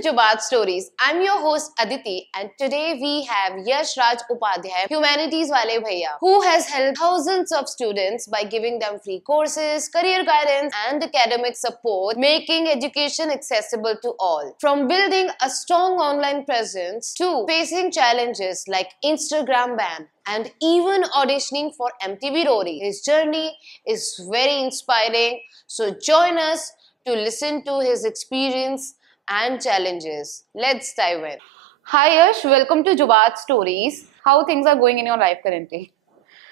Jubaat Stories. I'm your host Aditi, and today we have Yash Raj Upadhyay, Humanities Wale Bhaiya, who has helped thousands of students by giving them free courses, career guidance, and academic support, making education accessible to all. From building a strong online presence to facing challenges like Instagram ban and even auditioning for MTV Rory, his journey is very inspiring. So join us to listen to his experience and challenges. Let's dive in. Hi Yash, welcome to Jubaat Stories. How things are going in your life currently?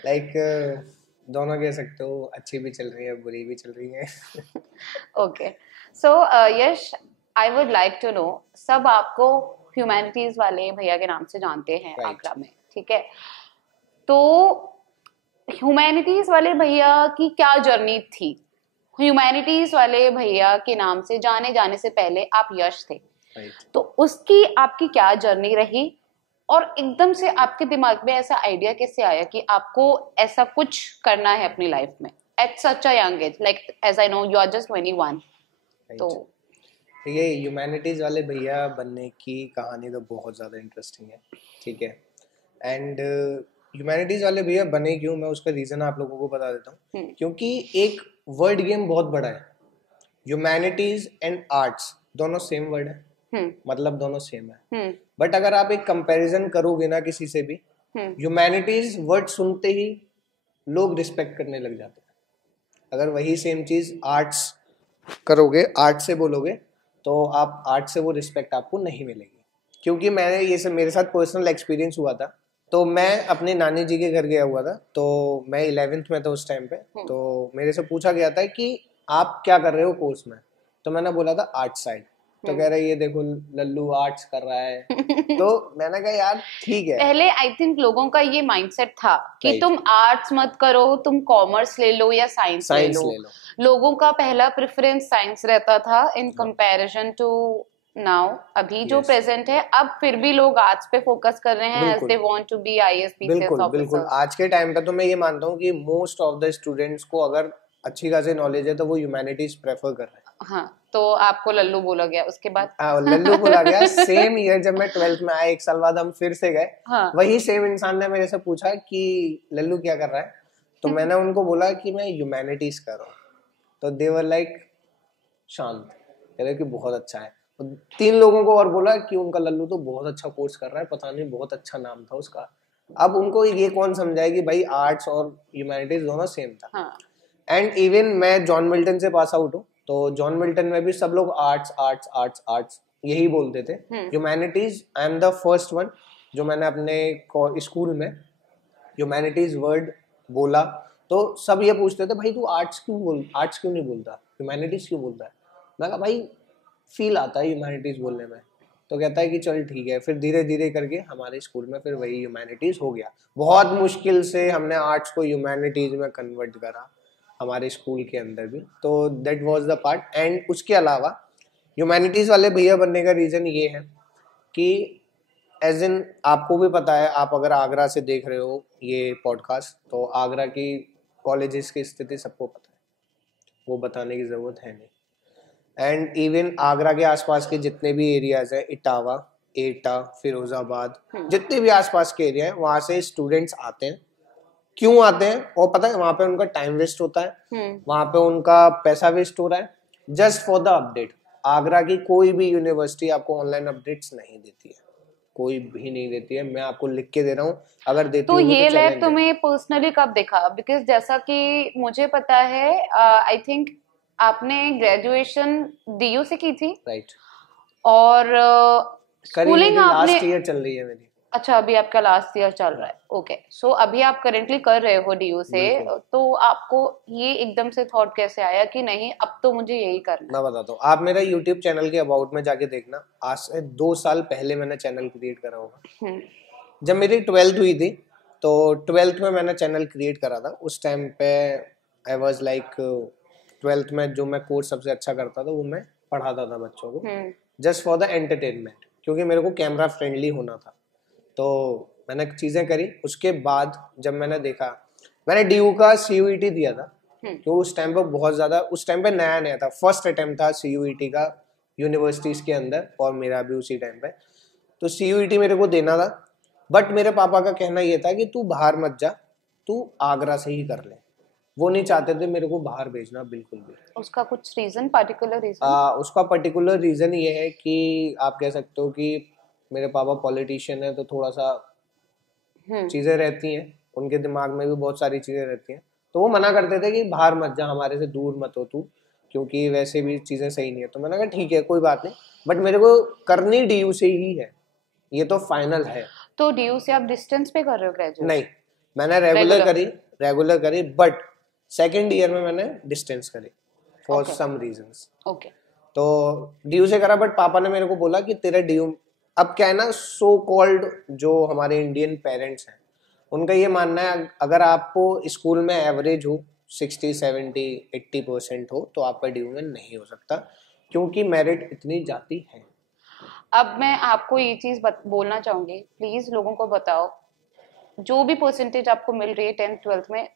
Like दोनों कह सकते हो, अच्छी भी चल रही है, बुरी भी चल रही है. Okay. So Yash, I would like to know, सब आपको ह्यूमैनिटीज वाले भैया के नाम से जानते हैं Right. आगरा में, ठीक है? तो ह्यूमैनिटीज वाले भैया की क्या जर्नी थी? ह्यूमैनिटीज वाले भैया के नाम से जाने से पहले आप यश थे, Right. तो उसकी आपकी क्या जर्नी रही और एकदम से आपके दिमाग में ऐसा आइडिया कैसे आया कि आपको ऐसा कुछ करना है अपनी लाइफ में at such a young age, like age I know you are just 21. Right. तो ठीक है, ह्यूमैनिटीज वाले भैया बनने की कहानी तो बहुत ज़्यादा इंटरेस्टिंग है. ठीक है, एंड ह्यूमैनिटीज वाले भैया बने क्यों, मैं उसका रीज़न आप लोगों को बता देता हूँ. क्योंकि एक वर्ड गेम बहुत बड़ा है. ह्यूमैनिटीज एंड आर्ट्स दोनों सेम वर्ड है, मतलब दोनों सेम है. बट अगर आप एक कंपैरिजन करोगे ना किसी से भी, ह्यूमैनिटीज वर्ड सुनते ही लोग रिस्पेक्ट करने लग जाते हैं. अगर वही सेम चीज आर्ट्स करोगे, आर्ट से बोलोगे, तो आप आर्ट से वो रिस्पेक्ट आपको नहीं मिलेगी. क्योंकि मैंने ये सब, मेरे साथ पर्सनल एक्सपीरियंस हुआ था. तो मैं अपने नानी जी के घर गया हुआ था, तो मैं 11th में था उस टाइम पे. तो मेरे से पूछा गया था कि आप क्या कर रहे हो कोर्स में, तो मैंने बोला था आर्ट साइड. तो कह रहे ये देखो लल्लू आर्ट्स कर रहा है. तो मैंने कहा यार ठीक है. पहले आई थिंक लोगों का ये माइंडसेट था कि Right. तुम आर्ट्स मत करो, तुम कॉमर्स ले लो या साइंस ले लो. लोगों का पहला प्रेफरेंस साइंस रहता था इन कंपैरिजन टू नाउ. अभी जो प्रेजेंट है, अब फिर भी लोग आर्ट्स पे फोकस कर रहे हैं as they want to be IAS PCS बिल्कुल बिल्कुल. ऑफिसर. आज के टाइम पे तो मैं ये मानता हूँ कि मोस्ट ऑफ द स्टूडेंट्स को अगर अच्छी खासी नॉलेज है तो वो ह्यूमैनिटीज प्रेफर कर रहे हैं. हाँ, तो आपको लल्लू बोला गया उसके बाद? लल्लू बोला गया. सेम ईयर जब मैं 12th में आया, एक साल बाद हम फिर से गए. हाँ. वही सेम इंसान ने मेरे से पूछा कि लल्लू क्या कर रहा है, तो मैंने उनको बोला कि मैं ह्यूमैनिटीज कर रहा हूँ. तो दे वर लाइक शांत, कह रहे कि बहुत अच्छा है. 3 लोगों को और बोला कि उनका लल्लू तो बहुत अच्छा कोर्स कर रहा है, पता नहीं बहुत अच्छा नाम था उसका. अब उनको ये कौन समझाए कि भाई आर्ट्स और ह्यूमैनिटीज दोनों सेम था. हाँ. एंड इवन मैं जॉन मिल्टन से पास आउट हूँ, तो जॉन मिल्टन में भी सब लोग आर्ट्स आर्ट्स आर्ट्स आर्ट्स यही बोलते थे. Humanities, I am the first one जो मैंने अपने स्कूल में ह्यूमैनिटीज वर्ड बोला. तो सब ये पूछते थे भाई तू आर्ट्स क्यों नहीं बोलता, ह्यूमैनिटीज क्यों बोलता है. मैं कहा भाई फील आता है ह्यूमैनिटीज बोलने में. तो कहता है कि चल ठीक है. फिर धीरे धीरे करके हमारे स्कूल में फिर वही ह्यूमैनिटीज हो गया. बहुत मुश्किल से हमने आर्ट्स को ह्यूमैनिटीज में कन्वर्ट करा हमारे स्कूल के अंदर भी. तो that was the part. And उसके अलावा ह्यूमैनिटीज वाले भैया बनने का रीज़न ये है कि एज इन आपको भी पता है, आप अगर आगरा से देख रहे हो ये पॉडकास्ट, तो आगरा की कॉलेजेस की स्थिति सबको पता है, वो बताने की ज़रूरत है नहीं. एंड इवन आगरा के आसपास के जितने भी एरियाज हैं, इटावा, एटा, फिरोजाबाद, जितने भी आसपास के एरिया हैं, वहाँ से स्टूडेंट्स आते हैं. क्यों आते हैं? और पता है वहां पे उनका टाइम वेस्ट होता है, वहां पे उनका पैसा वेस्ट हो रहा है, just for the update. Agra की कोई भी यूनिवर्सिटी आपको ऑनलाइन अपडेट्स नहीं देती है, कोई भी नहीं देती है. मैं आपको लिख के दे रहा हूँ, अगर देती तो ये लैब तो तुम्हें पर्सनली कब देखा? बिकॉज जैसा कि मुझे पता है, आई थिंक आपने ग्रेजुएशन डीयू से की थी. राइट. और स्कूलिंग आपने लास्ट ईयर चल रही है मेरी. अच्छा, अभी आपका लास्ट ईयर चल रहा है. ओके. सो अभी आप करेंटली कर रहे हो डीयू से, तो आपको ये एकदम से थॉट कैसे आया कि नहीं अब तो मुझे यही करना? मैं बताता हूँ. आप मेरा यूट्यूब चैनल के अबाउट में जाके देखना. आज से 2 साल पहले मैंने चैनल क्रिएट करा होगा. जब मेरी 12th हुई थी, तो 12th में मैंने चैनल क्रिएट करा था. उस टाइम पे आई वाज लाइक 12th में जो मैं कोर्स सबसे अच्छा करता था वो मैं पढ़ाता था बच्चों को, जस्ट फॉर द एंटरटेनमेंट, क्योंकि मेरे को कैमरा फ्रेंडली होना था. तो मैंने चीज़ें करी. उसके बाद जब मैंने देखा, मैंने डीयू का CUET दिया था, तो उस टाइम पे बहुत ज़्यादा, उस टाइम पे नया था, फर्स्ट अटेम्प्ट था CUET का यूनिवर्सिटीज के अंदर, और मेरा भी उसी टाइम पे। तो CUET मेरे को देना था, बट मेरे पापा का कहना ये था कि तू बाहर मत जा, तू आगरा से ही कर ले। वो नहीं चाहते थे मेरे को बाहर भेजना बिल्कुल भी। उसका कुछ रीजन, पर्टिकुलर रीजन? उसका पर्टिकुलर रीजन ये है कि आप कह सकते हो कि मेरे पापा पॉलिटिशियन है, तो थोड़ा सा चीजें रहती हैं उनके दिमाग में भी, बहुत सारी चीजें रहती हैं। तो वो मना करते थे कि बाहर मत जा, हमारे से दूर मत हो तू, क्योंकि वैसे भी चीजें सही नहीं है। तो मैंने कहा ठीक है कोई बात नहीं, बट मेरे को करनी DU से ही है, ये तो फाइनल है। तो DU से आप डिस्टेंस पे कर रहे हो ग्रेजुएशन? नहीं, मैंने रेगुलर करी, बट सेकेंड ईयर में मैंने डिस्टेंस करी फॉर सम रीजंस। ओके। तो DU से करा, बट पापा ने मेरे को बोला कि तेरा DU, अब क्या है ना, सो कॉल्ड जो हमारे इंडियन पेरेंट्स हैं उनका ये मानना है अगर आपको स्कूल में एवरेज हो 60, 70, 80% हो तो आपका DU में नहीं हो सकता, क्योंकि मेरिट इतनी जाती है। अब मैं आपको ये चीज बोलना चाहूंगी, प्लीज लोगों को बताओ, जो भी परसेंटेज आपको मिल रही है 10th 12th में,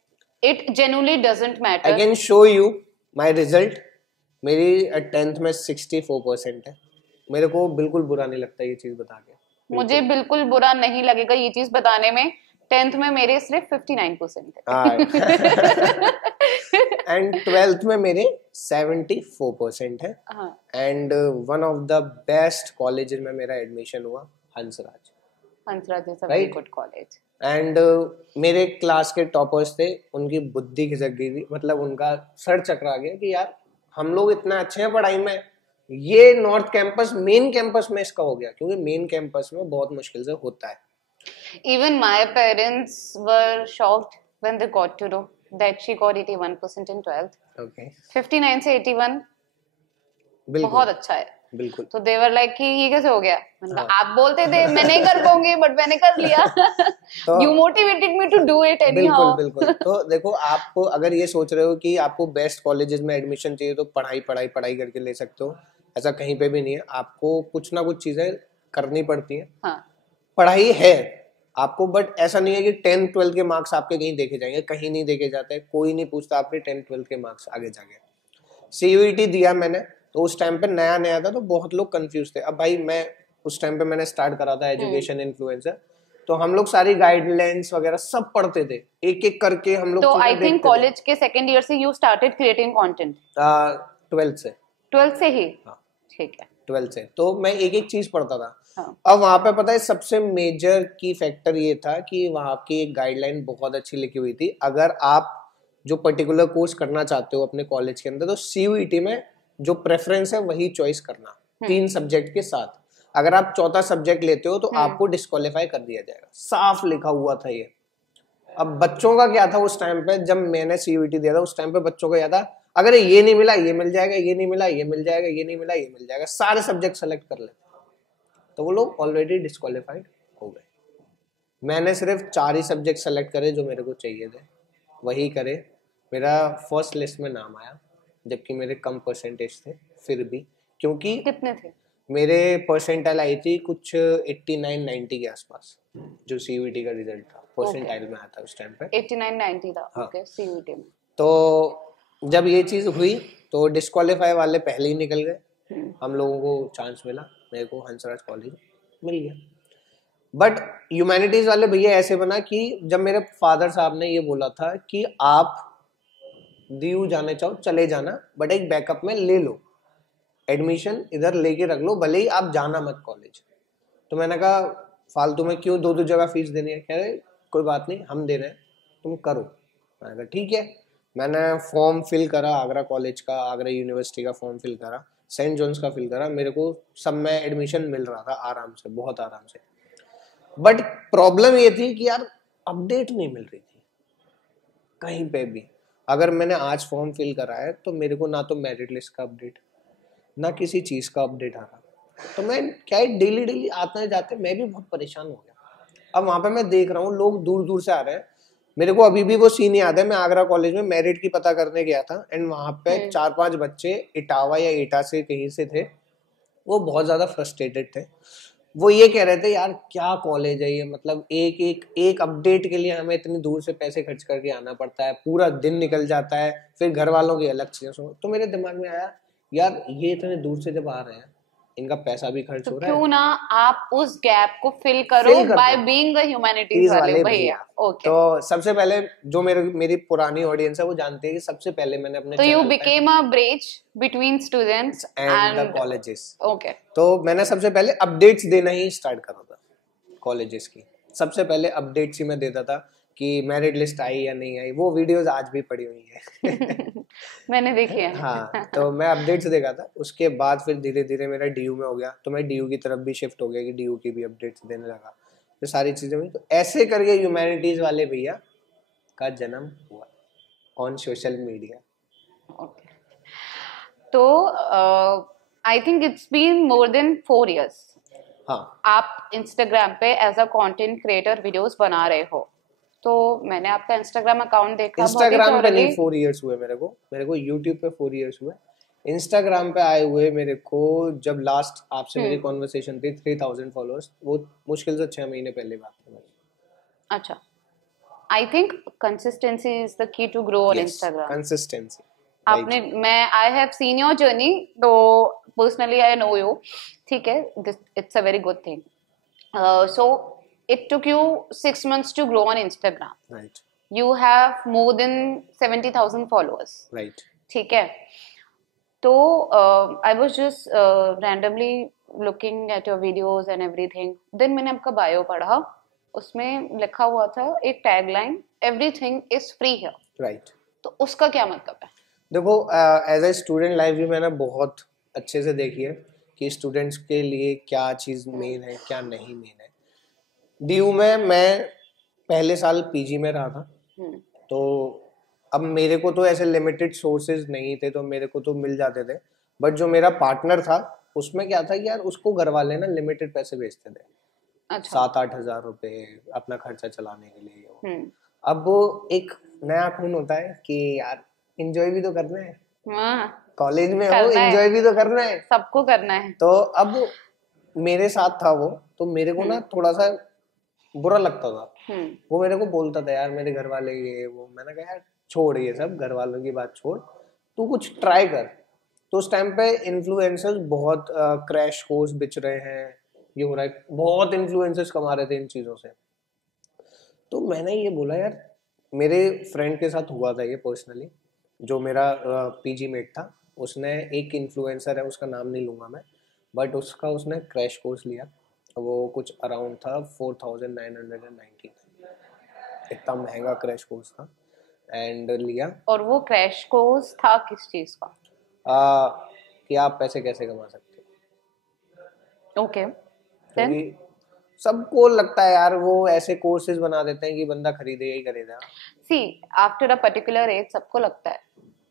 it genuinely doesn't matter. I can show you my result. मेरी 10th में 64% है। मेरे को बिल्कुल बुरा नहीं लगता ये चीज बता के। मुझे बिल्कुल बुरा नहीं लगेगा ये चीज बताने में। 10th में मेरे सिर्फ 59% है। एंड 12th में मेरे 74% है। And one of the best college में मेरा एडमिशन हुआ, Hansraj. Hansraj is a very good college. And मेरे क्लास के टॉपर्स थे, उनकी बुद्धि खिसक गई थी, मतलब उनका सर चकरा गया कि यार हम लोग इतना अच्छे हैं पढ़ाई में, ये नॉर्थ कैंपस मेन कैंपस में इसका हो गया, क्योंकि मेन कैंपस में बहुत मुश्किल से होता है। Even my parents were shocked when they got to know that she got 81% in 12th. Okay. 59 से 81 बहुत अच्छा है। बिल्कुल। तो they were like कि ये कैसे हो गया? मतलब आप बोलते थे मैं नहीं कर पाऊंगी, बट मैंने कर लिया। तो you motivated me to do it anyhow. बिल्कुल। तो देखो, आप अगर ये सोच रहे हो कि आपको बेस्ट कॉलेजेस में एडमिशन चाहिए तो पढ़ाई करके ले सकते हो, ऐसा कहीं पे भी नहीं है। आपको कुछ ना कुछ चीजें करनी पड़ती हैं। हाँ। पढ़ाई है आपको, बट ऐसा नहीं है कि 10th 12th के मार्क्स आपके कहीं देखे जाएंगे, कहीं नहीं देखे जाते। कोई नहीं पूछता आपके 10th 12th के मार्क्स आगे जाके। CUET दिया मैंने, तो उस टाइम पे नया था, तो बहुत लोग कंफ्यूज थे। अब भाई मैं उस टाइम पे मैंने स्टार्ट करा था एजुकेशन इन्फ्लुएंसर, तो हम लोग सारी गाइडलाइंस वगैरह सब पढ़ते थे, एक एक करके हम लोग। तो आई थिंक कॉलेज के सेकंड ईयर से you started creating content? 12th से ही। हाँ, ठीक है। 12th से तो मैं एक एक चीज पढ़ता था। हाँ। अब वहां पे पता है सबसे मेजर की फैक्टर ये था कि वहां की एक गाइडलाइन बहुत अच्छी लिखी हुई थी। अगर आप जो पर्टिकुलर कोर्स करना चाहते हो अपने कॉलेज के अंदर, तो CUET में जो प्रेफरेंस है वही चॉइस करना, 3 सब्जेक्ट के साथ। अगर आप चौथा सब्जेक्ट लेते हो तो आपको डिस्क्वालीफाई कर दिया जाएगा, साफ लिखा हुआ था ये। अब बच्चों का क्या था उस टाइम पे, जब मैंने CUET दिया था उस टाइम पे बच्चों का क्या था, अगर ये नहीं मिला ये मिल जाएगा, ये नहीं मिला ये मिल जाएगा, ये नहीं मिला ये मिल जाएगा, सारे सब्जेक्ट सेलेक्ट कर लेते। तो वो लोग ऑलरेडी डिस्क्वालीफाइड हो गए। मैंने सिर्फ 4 ही सब्जेक्ट सेलेक्ट करे जो मेरे को चाहिए थे, वही करे। मेरा फर्स्ट लिस्ट में नाम आया, जबकि मेरे कम परसेंटेज थे, फिर भी। क्योंकि कितने थे? मेरे परसेंटाइल आई थी कुछ 89-90 के आसपास, जो CUET का रिजल्ट था, परसेंटाइल में आता उस टाइम पे 89-90 था। ओके, CUET में। तो जब ये चीज हुई तो डिस्क्वालीफाई वाले पहले ही निकल गए, हम लोगों को चांस मिला, मेरे को हंसराज कॉलेज मिल गया। बट ह्यूमैनिटीज वाले भैया ऐसे बना कि जब मेरे फादर साहब ने ये बोला था कि आप DU जाने चाहो चले जाना, बट एक बैकअप में ले लो, एडमिशन इधर लेके रख लो, भले ही आप जाना मत कॉलेज। तो मैंने कहा फालतू में क्यों 2 जगह फीस देनी है। कह रहे कोई बात नहीं, हम दे रहे हैं, तुम करो। मैंने कहा ठीक है। मैंने फॉर्म फिल करा, आगरा कॉलेज का, आगरा यूनिवर्सिटी का फॉर्म फिल करा, सेंट जॉन्स का फिल करा। मेरे को सब में एडमिशन मिल रहा था आराम से, बहुत आराम से। बट प्रॉब्लम ये थी कि यार अपडेट नहीं मिल रही थी कहीं पे भी। अगर मैंने आज फॉर्म फिल करा है तो मेरे को ना तो मेरिट लिस्ट का अपडेट, ना किसी चीज का अपडेट आ रहा। तो मैं क्या है, डेली आते जाते मैं भी बहुत परेशान हो गया। अब वहां पे मैं देख रहा हूँ लोग दूर दूर से आ रहे हैं। मेरे को अभी भी वो सीन याद है, मैं आगरा कॉलेज में मेरिट की पता करने गया था, एंड वहां पे 4-5 बच्चे इटावा या एटा से कहीं से थे। वो बहुत ज्यादा फ्रस्ट्रेटेड थे। वो ये कह रहे थे यार क्या कॉलेज है ये, मतलब एक अपडेट के लिए हमें इतनी दूर से पैसे खर्च करके आना पड़ता है, पूरा दिन निकल जाता है, फिर घर वालों की अलग चीजें सुनो। तो मेरे दिमाग में आया यार ये इतने दूर से जब आ रहे हैं इनका पैसा भी खर्च हो रहा है, क्यों ना आप उस गैप को फिल करो बाय बीइंग अ ह्यूमैनिटीज वाले भैया। ओके, तो सबसे पहले जो मेरी पुरानी ऑडियंस है वो जानती है कि सबसे पहले मैंने अपने तो you became a bridge between students and the colleges. Okay, तो मैंने सबसे पहले अपडेट्स देना ही स्टार्ट करा था कॉलेजेस की। सबसे पहले अपडेट्स ही मैं देता था कि मेरिट लिस्ट आई या नहीं आई। वो वीडियोस आज भी पड़ी हुई है मैंने देखी है। हाँ, तो मैं अपडेट्स देखा था। उसके बाद फिर धीरे धीरे मेरा डीयू में हो गया, तो मैं डीयू की तरफ भी शिफ्ट हो गया कि डीयू की भी अपडेट्स देने लगा। तो सारी चीजें हुई, तो ऐसे करके ह्यूमैनिटीज वाले भैया का जन्म हुआ ऑन सोशल मीडिया। ओके, तो I think it's been more than 4 years। हाँ, आप इंस्टाग्राम पे as a content creator videos बना रहे हो, तो मैंने आपका इंस्टाग्राम अकाउंट देखा। इंस्टाग्राम पे नहीं 4 years हुए मेरे को यूट्यूब पे 4 years हुए। इंस्टाग्राम पे आए हुए मेरे को जब लास्ट आपसे मेरी कॉन्वर्सेशन थी 3000 फॉलोअर्स, वो मुश्किल से 6 महीने पहले बात थी। अच्छा, I think consistency is the key to grow on Instagram. Consistency आपने I have seen your journey, तो पर्सनली आई नो यू, ठीक है, it's a very good thing. So it took you 6 months to grow on Instagram. Right. You have more than 70,000 followers. Right. ठीक है, तो I was just randomly looking at your videos and everything. Then मैंने आपका bio पढ़ा, उसमें लिखा हुआ था एक tagline, everything is free here. Right. तो उसका क्या मतलब है? देखो, एज ए स्टूडेंट लाइफ भी मैंने बहुत अच्छे से देखी है कि स्टूडेंट्स के लिए क्या चीज़ मेन है, क्या नहीं मेन है। डीयू में मैं पहले साल पीजी में रहा था, तो अब मेरे को तो ऐसे लिमिटेड सोर्सेज नहीं थे, तो मेरे को तो मिल जाते थे। बट जो मेरा पार्टनर था उसमें क्या था कि यार उसको घर वाले ना लिमिटेड पैसे भेजते थे। अच्छा। 7-8 हजार रुपए अपना खर्चा चलाने के लिए। अब एक नया खून होता है कि यार एंजॉय भी तो करना है, कॉलेज में हो, एंजॉय भी तो करना है, सबको करना है। तो अब मेरे साथ था वो, तो मेरे को ना थोड़ा सा बुरा लगता था। वो मेरे को बोलता था यार मेरे घर वाले ये वो। मैंने कहा यार छोड़ ये सब, घर वालों की बात छोड़, तू कुछ ट्राई कर। तो उस टाइम पे इन्फ्लुएंसर्स बहुत क्रैश कोर्स बिच रहे हैं, ये हो रहा है, बहुत इन्फ्लुएंसर्स कमा रहे थे इन चीजों से। तो मैंने ये बोला यार, मेरे फ्रेंड के साथ हुआ था ये पर्सनली, जो मेरा पीजी मेट था, उसने एक इन्फ्लुएंसर है, उसका नाम नहीं लूंगा मैं, बट उसने क्रैश कोर्स लिया। वो कुछ अराउंड था 4990, इतना महंगा क्रैश कोर्स था, एंड लिया। और वो क्रैश कोर्स था किस चीज का? कि आप पैसे कैसे कमा सकते हो। ओके, क्योंकि सबको लगता है यार वो ऐसे कोर्सेज बना देते हैं कि बंदा खरीदेगा ही खरीदेगा। सी आफ्टर अ पर्टिकुलर एज सबको लगता है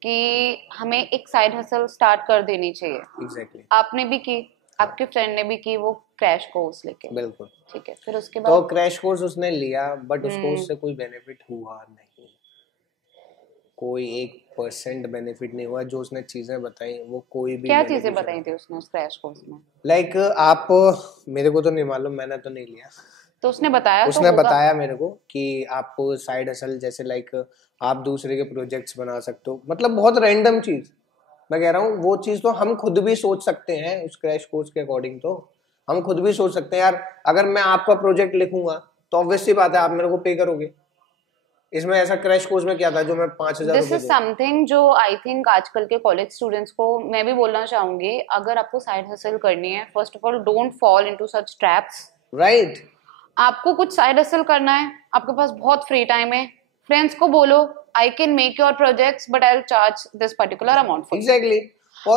कि हमें एक साइड हसल स्टार्ट कर देनी चाहिए। एग्जैक्टली। आपने भी की, आपके फ्रेंड ने भी की वो क्रैश कोर्स लेके। बिल्कुल। ठीक है, फिर उसके बाद तो क्रैश कोर्स उसने लिया, बट उसको उससे कोई बेनिफिट हुआ नहीं, कोई 1% बेनिफिट नहीं हुआ। जो उसने चीजें बताई वो कोई भी, क्या चीजें बताई थी उसने उस क्रैश कोर्स में? लाइक आप, मेरे को तो नहीं मालूम, मैंने तो नहीं लिया। तो उसने बताया, उसने तो बताया मेरे को कि आप साइड हसल जैसे लाइक आप दूसरे के प्रोजेक्ट्स बना सकते हो, मतलब बहुत रैंडम चीज। मैं कह रहा हूँ वो चीज तो हम खुद भी सोच सकते हैं उस क्रैश कोर्स के अकॉर्डिंग। तो हम खुद भी सोच सकते हैं यार, अगर मैं आपका प्रोजेक्ट लिखूंगा तो ऑब्वियस सी बात है आप मेरे को पे करोगे। इसमें ऐसा क्रैश कोर्स में क्या था जो मैं 5000 दिस इज समथिंग जो आई थिंक आजकल के कॉलेज स्टूडेंट्स को मैं भी बोलना चाहूंगी, अगर आपको साइड हसल करनी है, first of all don't fall into such traps. Right. आपको कुछ साइड हसल करना है, आपके पास बहुत फ्री टाइम है, फ्रेंड्स को बोलो I can make your projects but I will charge this particular amount for. Exactly.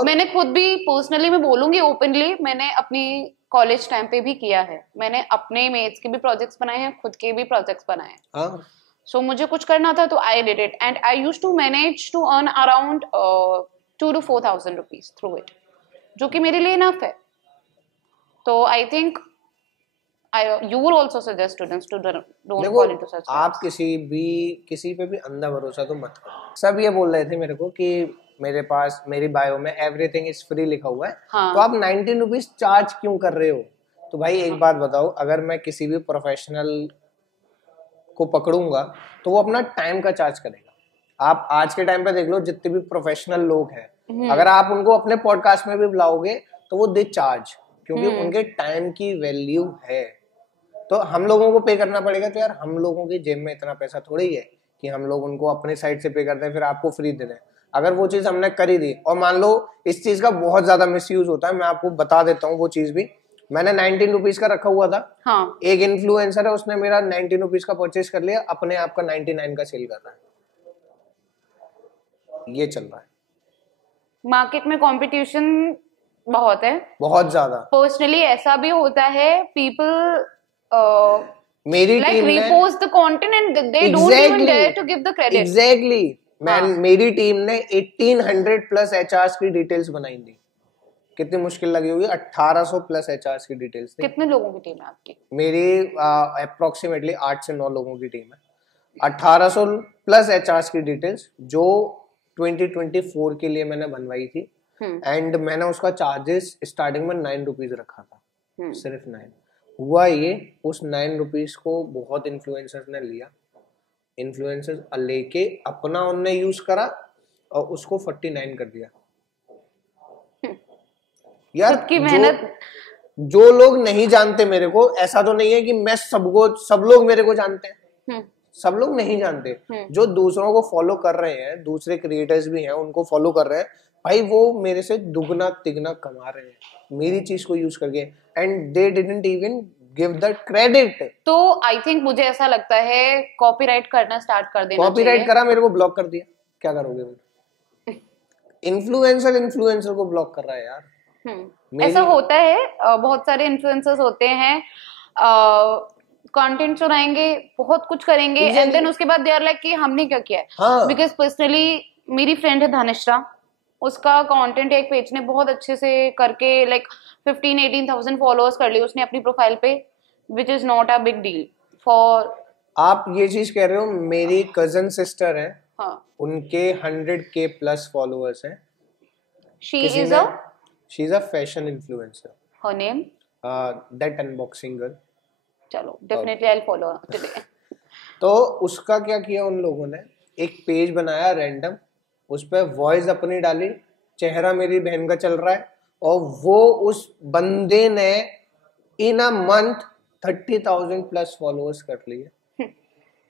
मैंने खुद भी पर्सनली, मैं बोलूंगी ओपनली, मैंने अपनी कॉलेज टाइम पे भी किया है। मैंने अपने मेट्स के भी प्रोजेक्ट्स बनाए हैं, खुद के भी प्रोजेक्ट्स बनाए हैं। हाँ। सो मुझे कुछ करना था तो I did it, and I used to manage to earn around 2 to 4,000 rupees through it, जो कि मेरे लिए इनफ है। तो I think you will also suggest students to don't fall into such आप किसी पे भी अंधा भरोसा तो मत करो। सब ये बोल रहे थे मेरे को कि मेरी बायो में एवरीथिंग इज फ्री लिखा हुआ है। हाँ। तो आप 19 रुपीज चार्ज क्यों कर रहे हो? तो भाई एक बात बताओ, अगर मैं किसी भी प्रोफेशनल को पकड़ूंगा तो वो अपना टाइम का चार्ज करेगा। आप आज के टाइम पे देख लो, जितने भी प्रोफेशनल लोग हैं, अगर आप उनको अपने पॉडकास्ट में भी बुलाओगे तो तो वो दे चार्ज, क्योंकि उनके टाइम की वैल्यू है। तो हम लोगों को पे करना पड़ेगा, तो यार हम लोगों की जेब में इतना पैसा थोड़ी है कि हम लोग उनको अपने साइड से पे करते हैं फिर आपको फ्री दे दें। अगर वो चीज हमने करी दी, और मान लो इस चीज का बहुत ज्यादा मिसयूज होता है, मैं आपको बता देता हूँ वो चीज भी। मैंने 19 रुपीज का रखा हुआ था। हाँ। एक इन्फ्लुएंसर है, उसने मेरा 19 रुपीज का परचेज कर लिया, अपने आप का 99 का सेल कर रहा है। ये चल रहा है मार्केट में कंपटीशन बहुत है, बहुत ज्यादा। पर्सनली ऐसा भी होता है, पीपल मेरी like टीम ने repost the content and they don't even dare to give the credit. Exactly मेरी टीम ने 1800 प्लस एचआरस की डिटेल्स बनाई थी। कितनी मुश्किल लगी होगी, 1800 प्लस एचआरस की डिटेल्स थी। कितने लोगों की टीम है आपकी? मेरी अप्रोक्सीमेटली 8 से 9 लोगों की टीम है। 1800 प्लस एचआरस की डिटेल्स जो 2024 के लिए मैंने बनवाई थी। एंड मैंने उसका चार्जेस स्टार्टिंग में 9 रुपीज रखा था, सिर्फ 9। हुआ ये, उस 9 रुपीज को बहुत इन्फ्लुएंसर्स ने लिया, इन्फ्लुएंसर्स लेके अपना उनने यूज करा और उसको 49 कर दिया। यार की मेहनत। जो लोग नहीं जानते मेरे को, ऐसा तो नहीं है कि मैं सब लोग मेरे को जानते हैं, सब लोग नहीं जानते। जो दूसरों को फॉलो कर रहे हैं, दूसरे क्रिएटर्स भी हैं उनको फॉलो कर रहे हैं, भाई वो मेरे से दुगना तिगना कमा रहे हैं मेरी चीज को यूज करके, and they didn't even give the credit. तो आई थिंक मुझे ऐसा लगता है कॉपीराइट करना स्टार्ट कर देना चाहिए। कॉपीराइट करा, मेरे को ब्लॉक कर दिया, क्या करोगे? इन्फ्लुएंसर को ब्लॉक कर रहा है यार। ऐसा होता है, बहुत सारे इन्फ्लुएंसर्स होते हैं, कंटेंट चुराएंगे, बहुत कुछ करेंगे, एंड देन उसके बाद दे आर लाइक कि हमने क्या किया है। बिकॉज पर्सनली मेरी फ्रेंड है धनिश्रा, उसका कंटेंट एक पेज ने बहुत अच्छे से करके लाइक 15-18,000 फॉलोअर्स कर लिए उसने अपनी प्रोफाइल पे, which is not a big deal for. आप ये चीज कह रहे हो, मेरी कजन सिस्टर है, उनके 100K प्लस फॉलोअर्स हैं। She is a fashion influencer. Her name that unboxing girl. चलो डेफिनेटली आई फॉलो टुडे। तो उसका क्या किया उन लोगों ने, एक पेज बनाया रैंडम, उस पर वॉइस अपनी डाली, चेहरा मेरी बहन का चल रहा है, और वो उस बंदे ने इन अ मंथ 30,000 प्लस फॉलोअर्स कर लिए,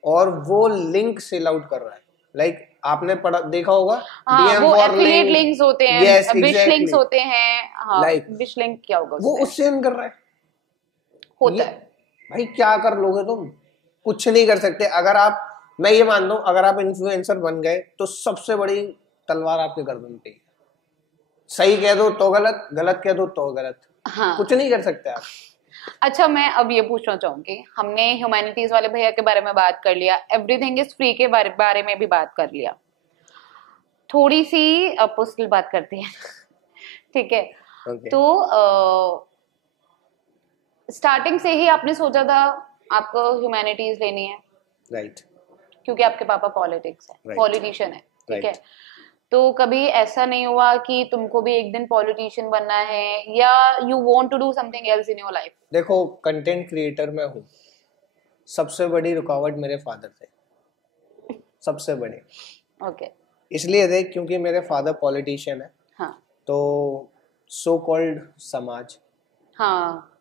और वो लिंक सेल आउट कर रहा है। लाइक आपने पढ़ा देखा होगा, DM वो एफिलिएट लिंक्स होते हैं, yes, बिश लिंक्स होते हैं, लाइक बिश लिंक क्या होगा, वो उससे कर रहा है, होता है। भाई क्या कर लोगे तुम? कुछ नहीं कर सकते। अगर आप, मैं ये मान लूं, अगर आप इन्फ्लुएंसर बन गए तो सबसे बड़ी तलवार आपके गर्दन पे है। सही कह दो तो गलत, गलत कह दो तो गलत। कुछ नहीं कर सकते आप। अच्छा, मैं अब ये पूछना चाहूंगी, हमने ह्यूमैनिटीज वाले भैया के बारे में बात कर लिया, एवरीथिंग इज फ्री के बारे में भी बात कर लिया, थोड़ी सी पर्सनल बात करते हैं। ठीक है, तो स्टार्टिंग से ही आपने सोचा था आपको ह्यूमैनिटीज लेनी है? राइट, क्योंकि आपके पापा पॉलिटिक्स है, पॉलिटिशियन है, ठीक है। तो कभी ऐसा नहीं हुआ कि तुमको भी एक दिन पॉलिटिशियन बनना है, या you want to do something else in your life? देखो, कंटेंट क्रिएटर मैं हूँ, सबसे बड़ी रुकावट मेरे फादर थे, सबसे बड़ी। ओके, इसलिए थे क्योंकि मेरे फादर पॉलिटिशियन है। हाँ, तो सो कॉल्ड समाज, हाँ,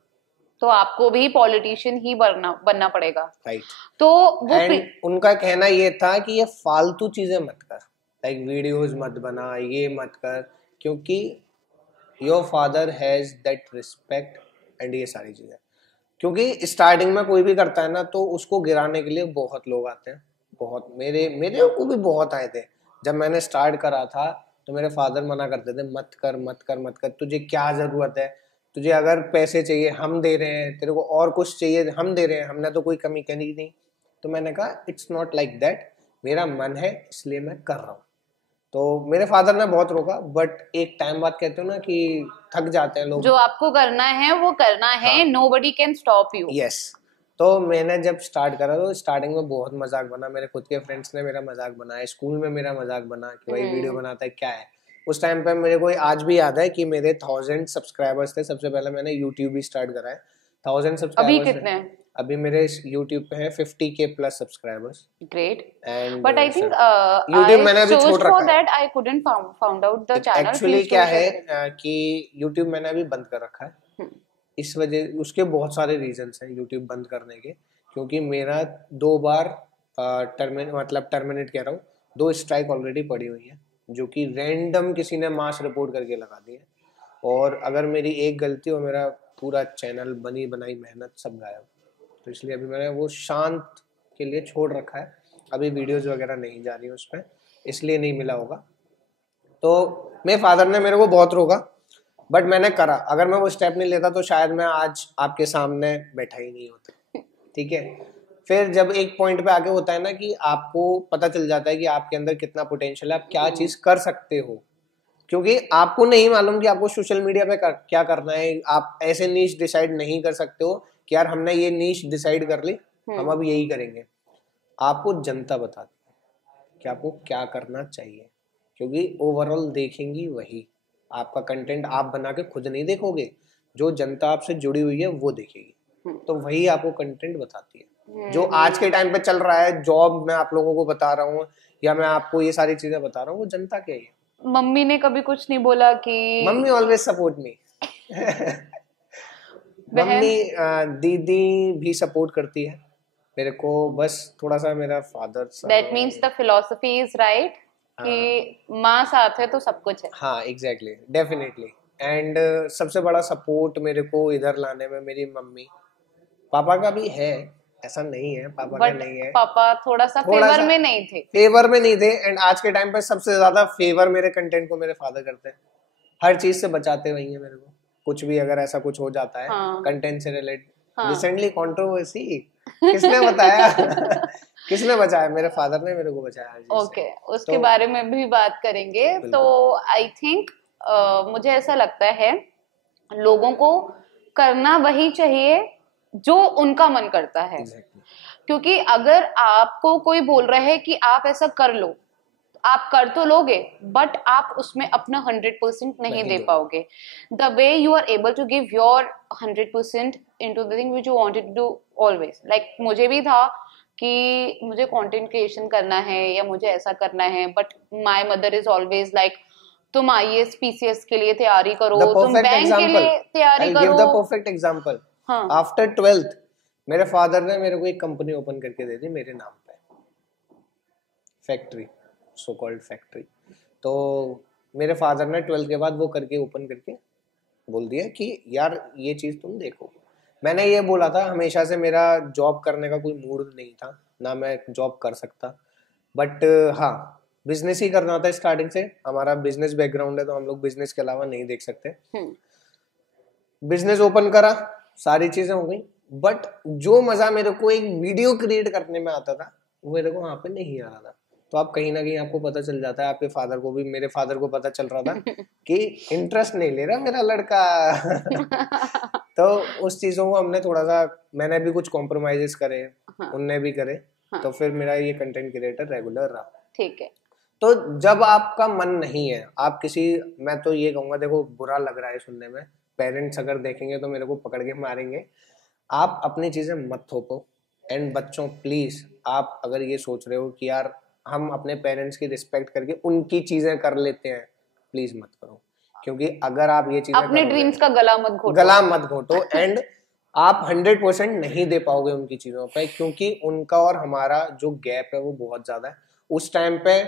तो आपको भी पॉलिटिशियन ही बनना पड़ेगा। राइट। तो वो उनका कहना ये था कि ये फालतू चीजें मत कर, लाइक वीडियोस मत बना, ये मत कर, क्योंकि your father has that respect and ये सारी चीजें। क्योंकि स्टार्टिंग में कोई भी करता है ना, तो उसको गिराने के लिए बहुत लोग आते हैं, बहुत। मेरे को भी बहुत आए थे जब मैंने स्टार्ट करा था, तो मेरे फादर मना करते थे, मत कर मत कर मत कर, तुझे क्या जरूरत है, तुझे अगर पैसे चाहिए हम दे रहे हैं, तेरे को और कुछ चाहिए हम दे रहे हैं, हमने तो कोई कमी करी नहीं। तो मैंने कहा इट्स नॉट लाइक दैट, मेरा मन है इसलिए मैं कर रहा हूँ। तो मेरे फादर ने बहुत रोका, बट एक टाइम बाद कहते हो ना कि थक जाते हैं लोग, जो आपको करना है वो करना है, nobody can stop you. Yes. तो मैंने जब स्टार्ट करा तो स्टार्टिंग में बहुत मजाक बना, मेरे खुद के फ्रेंड्स ने मेरा मजाक बनाया, स्कूल में मेरा मजाक बना कि भाई वीडियो बनाता है क्या है। उस टाइम पे मेरे को आज भी याद है कि मेरे 1000 सब्सक्राइबर्स थे, सबसे पहले मैंने यूट्यूब भी स्टार्ट करा है, 1000 अभी सब्सक्राइबर्स कितने हैं। हैं? अभी मेरे YouTube पे है 50K plus subscribers. Great, and but I think YouTube मैंने अभी छोड़ फॉर रखा है। That I couldn't found out the channel. Actually क्या है कि YouTube मैंने अभी बंद कर रखा है। इस वजह उसके बहुत सारे रीजंस हैं YouTube बंद करने के, क्योंकि मेरा 2 बार टर्मिनेट कह रहा हूँ, 2 स्ट्राइक ऑलरेडी पड़ी हुई है, जो कि रैंडम किसी ने मास रिपोर्ट करके लगा दी है। और अगर मेरी एक गलती हो, मेरा पूरा चैनल बनी बनाई मेहनत सब गायब। तो इसलिए अभी मैंने वो शांत के लिए छोड़ रखा है। अभी वीडियोस वगैरह नहीं जा रही उस पर, इसलिए नहीं मिला होगा। तो मेरे फादर ने मेरे को बहुत रोका, बट मैंने करा। अगर मैं वो स्टेप नहीं लेता तो शायद मैं आज आपके सामने बैठा ही नहीं होता। ठीक है, फिर जब एक पॉइंट पे आके होता है ना कि आपको पता चल जाता है कि आपके अंदर कितना पोटेंशियल है, आप क्या चीज कर सकते हो, क्योंकि आपको नहीं मालूम कि आपको सोशल मीडिया पे क्या करना है। आप ऐसे नीश डिसाइड नहीं कर सकते हो कि यार हमने ये नीश डिसाइड कर ली, हम अब यही करेंगे। आपको जनता बताती है कि आपको क्या करना चाहिए, क्योंकि ओवरऑल देखेंगी वही। आपका कंटेंट आप बना के खुद नहीं देखोगे, जो जनता आपसे जुड़ी हुई है वो देखेगी, तो वही आपको कंटेंट बताती है। जो आज के टाइम पे चल रहा है, जॉब मैं आप लोगों को बता रहा हूँ या मैं आपको ये सारी चीजें बता रहा हूँ, वो जनता के है। मम्मी ने कभी कुछ नहीं बोला कि? Mummy always support me. Mummy दीदी भी सपोर्ट करती है मेरे को, बस थोड़ा सा मेरा father that means the philosophy is right कि माँ साथ है तो सब कुछ है। हाँ एग्जैक्टली, डेफिनेटली। एंड सबसे बड़ा सपोर्ट मेरे को इधर लाने में मेरी मम्मी। पापा का भी है, ऐसा नहीं है पापा का नहीं है। पापा थोड़ा सा फेवर में नहीं थे। फेवर में नहीं थे। एंड आज के टाइम पे सबसे ज्यादा फेवर मेरे कंटेंट को मेरे फादर करते हैं। हर चीज से बचाते वही है मेरे को। कुछ भी अगर ऐसा कुछ हो जाता है कंटेंट से रिलेटेड, रिसेंटली कंट्रोवर्सी किसने बताया? किसने बचाया? मेरे फादर ने मेरे को बचाया। ओके, उसके बारे में भी बात करेंगे। तो आई थिंक मुझे ऐसा लगता है लोगों को करना वही चाहिए जो उनका मन करता है। क्योंकि अगर आपको कोई बोल रहा है कि आप ऐसा कर लो, आप कर तो लोगे, बट आप उसमें अपना 100% नहीं दे पाओगे। The way you are able to give your 100% into the thing which you wanted to do always. Like मुझे भी था कि मुझे कंटेंट क्रिएशन करना है या मुझे ऐसा करना है, but my mother is always like तुम IAS PCS के लिए तैयारी करो, तुम बैंक के लिए तैयारी करो। Give the perfect example. After 12th मेरे फादर ने मेरे को एक कंपनी ओपन करके दे दी मेरे नाम पे, फैक्ट्री, सो कॉल्ड फैक्ट्री। तो मेरे फादर ने 12th के बाद वो करके ओपन करके बोल दिया कि यार ये चीज तुम देखो। मैंने ये बोला था, हमेशा से मेरा जॉब करने का कोई मूड नहीं था, ना मैं जॉब कर सकता, बट हाँ बिजनेस ही करना था स्टार्टिंग से। हमारा बिजनेस बैकग्राउंड है, तो हम लोग बिजनेस के अलावा नहीं देख सकते। बिजनेस ओपन करा, सारी चीजें हो गई, बट जो मजा मेरे को एक वीडियो क्रिएट करने में आता था वो मेरे को वहां पे नहीं आ रहा था। तो आप कहीं ना कहीं आपको पता चल जाता है, आपके फादर को भी, मेरे फादर को पता चल रहा था कि इंटरेस्ट नहीं ले रहा मेरा लड़का। तो उस चीजों को हमने थोड़ा सा, मैंने भी कुछ कॉम्प्रोमाइजेस करे, उनने भी करे, तो फिर मेरा ये कंटेंट क्रिएटर रेगुलर रहा। ठीक है। तो जब आपका मन नहीं है, आप किसी, मैं तो ये कहूंगा, देखो बुरा लग रहा है सुनने में, पेरेंट्स अगर देखेंगे तो मेरे को पकड़ के मारेंगे, आप अपनी चीजें मत थोपो। एंड बच्चों प्लीज, आप अगर ये सोच रहे हो कि यार हम अपने पेरेंट्स की रिस्पेक्ट करके उनकी चीजें कर लेते हैं, प्लीज मत करो। क्योंकि अगर आप ये चीजें अपने ड्रीम्स का गला मत घोटो एंड आप 100% नहीं दे पाओगे उनकी चीजों पे, क्योंकि उनका और हमारा जो गैप है वो बहुत ज्यादा है। उस टाइम पे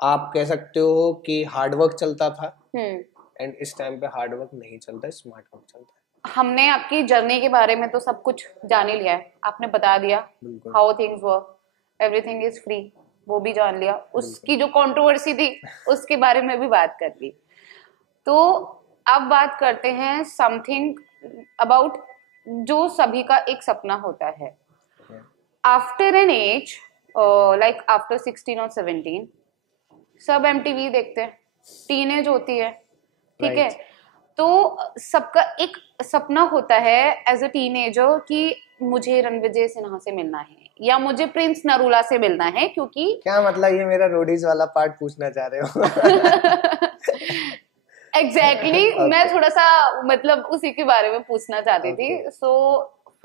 आप कह सकते हो कि हार्डवर्क चलता था, एंड इस टाइम पे हार्डवर्क नहीं चलता, स्मार्ट वर्क चलता है। हमने आपकी जर्नी के बारे में तो सब कुछ जान ही लिया है, आपने बता दिया how things work, everything is free, वो भी जान लिया। उसकी जो कंट्रोवर्सी थी उसके बारे में भी बात कर ली। तो अब बात करते हैं समथिंग अबाउट जो सभी का एक सपना होता है। After an age like after 16 और 17 सब MTV देखते हैं, टीनेज होती है, ठीक है। तो सबका एक सपना होता है एज अ टीनेजर कि मुझे रणविजय सिन्हा से मिलना है या मुझे प्रिंस नरूला से मिलना है, क्योंकि क्या मतलब ये मेरा रोडीज वाला पार्ट पूछना चाह रहे हो? एग्जैक्टली मैं थोड़ा सा मतलब उसी के बारे में पूछना चाहती थी। सो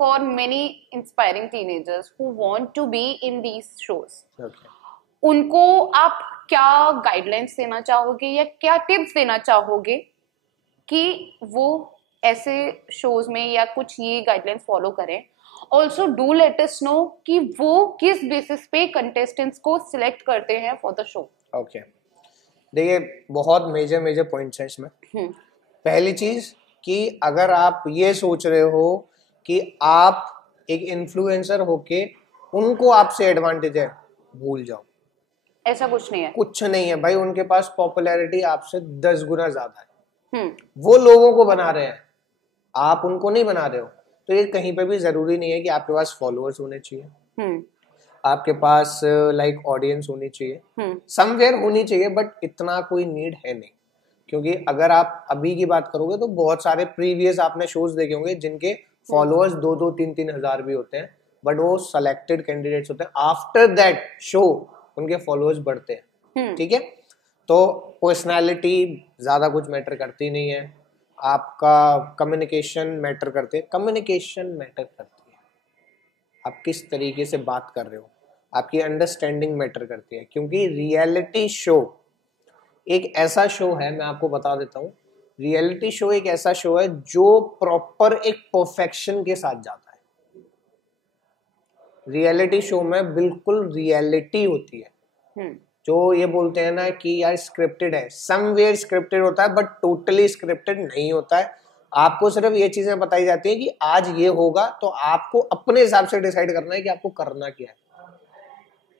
for many inspiring teenagers who want to be in these shows. Okay. उनको आप क्या गाइडलाइंस देना चाहोगे या क्या टिप्स देना चाहोगे कि वो ऐसे शोज में या कुछ ये गाइडलाइंस फॉलो करें? Also do let us know कि वो किस बेसिस पे कंटेस्टेंट्स को सिलेक्ट करते हैं फॉर द शो. ओके, देखिए बहुत मेजर पॉइंट्स हैं इसमें. पहली चीज कि अगर आप ये सोच रहे हो कि आप एक इन्फ्लुएंसर होके उनको आपसे एडवांटेज है, भूल जाओ. ऐसा कुछ नहीं है. कुछ नहीं है भाई, उनके पास पॉपुलैरिटी आपसे 10 गुना ज्यादा है. वो लोगों को बना रहे हैं, आप उनको नहीं बना रहे हो. तो ये कहीं पे भी जरूरी नहीं है कि आपके पास फॉलोअर्स होने चाहिए, आपके पास लाइक ऑडियंस होनी चाहिए, समवेयर होनी चाहिए, बट इतना कोई नीड है नहीं. क्योंकि अगर आप अभी की बात करोगे तो बहुत सारे प्रीवियस आपने शोज देखे होंगे जिनके फॉलोअर्स 2-2, 3-3 हजार भी होते हैं, बट वो सेलेक्टेड कैंडिडेट्स होते हैं. आफ्टर दैट शो उनके फॉलोअर्स बढ़ते हैं. ठीक है, तो पर्सनालिटी ज्यादा कुछ मैटर करती नहीं है, आपका कम्युनिकेशन मैटर करती है. कम्युनिकेशन मैटर करती है, आप किस तरीके से बात कर रहे हो, आपकी अंडरस्टैंडिंग मैटर करती है. क्योंकि रियलिटी शो एक ऐसा शो है, मैं आपको बता देता हूँ, रियलिटी शो एक ऐसा शो है जो प्रॉपर एक परफेक्शन के साथ जाता है. रियलिटी शो में बिल्कुल रियलिटी होती है. जो ये बोलते हैं ना कि यार स्क्रिप्टेड है, समवेयर स्क्रिप्टेड होता है, बट टोटली स्क्रिप्टेड नहीं होता है. आपको सिर्फ ये चीजें बताई जाती है कि आज ये होगा, तो आपको अपने हिसाब से डिसाइड करना है कि आपको करना क्या है.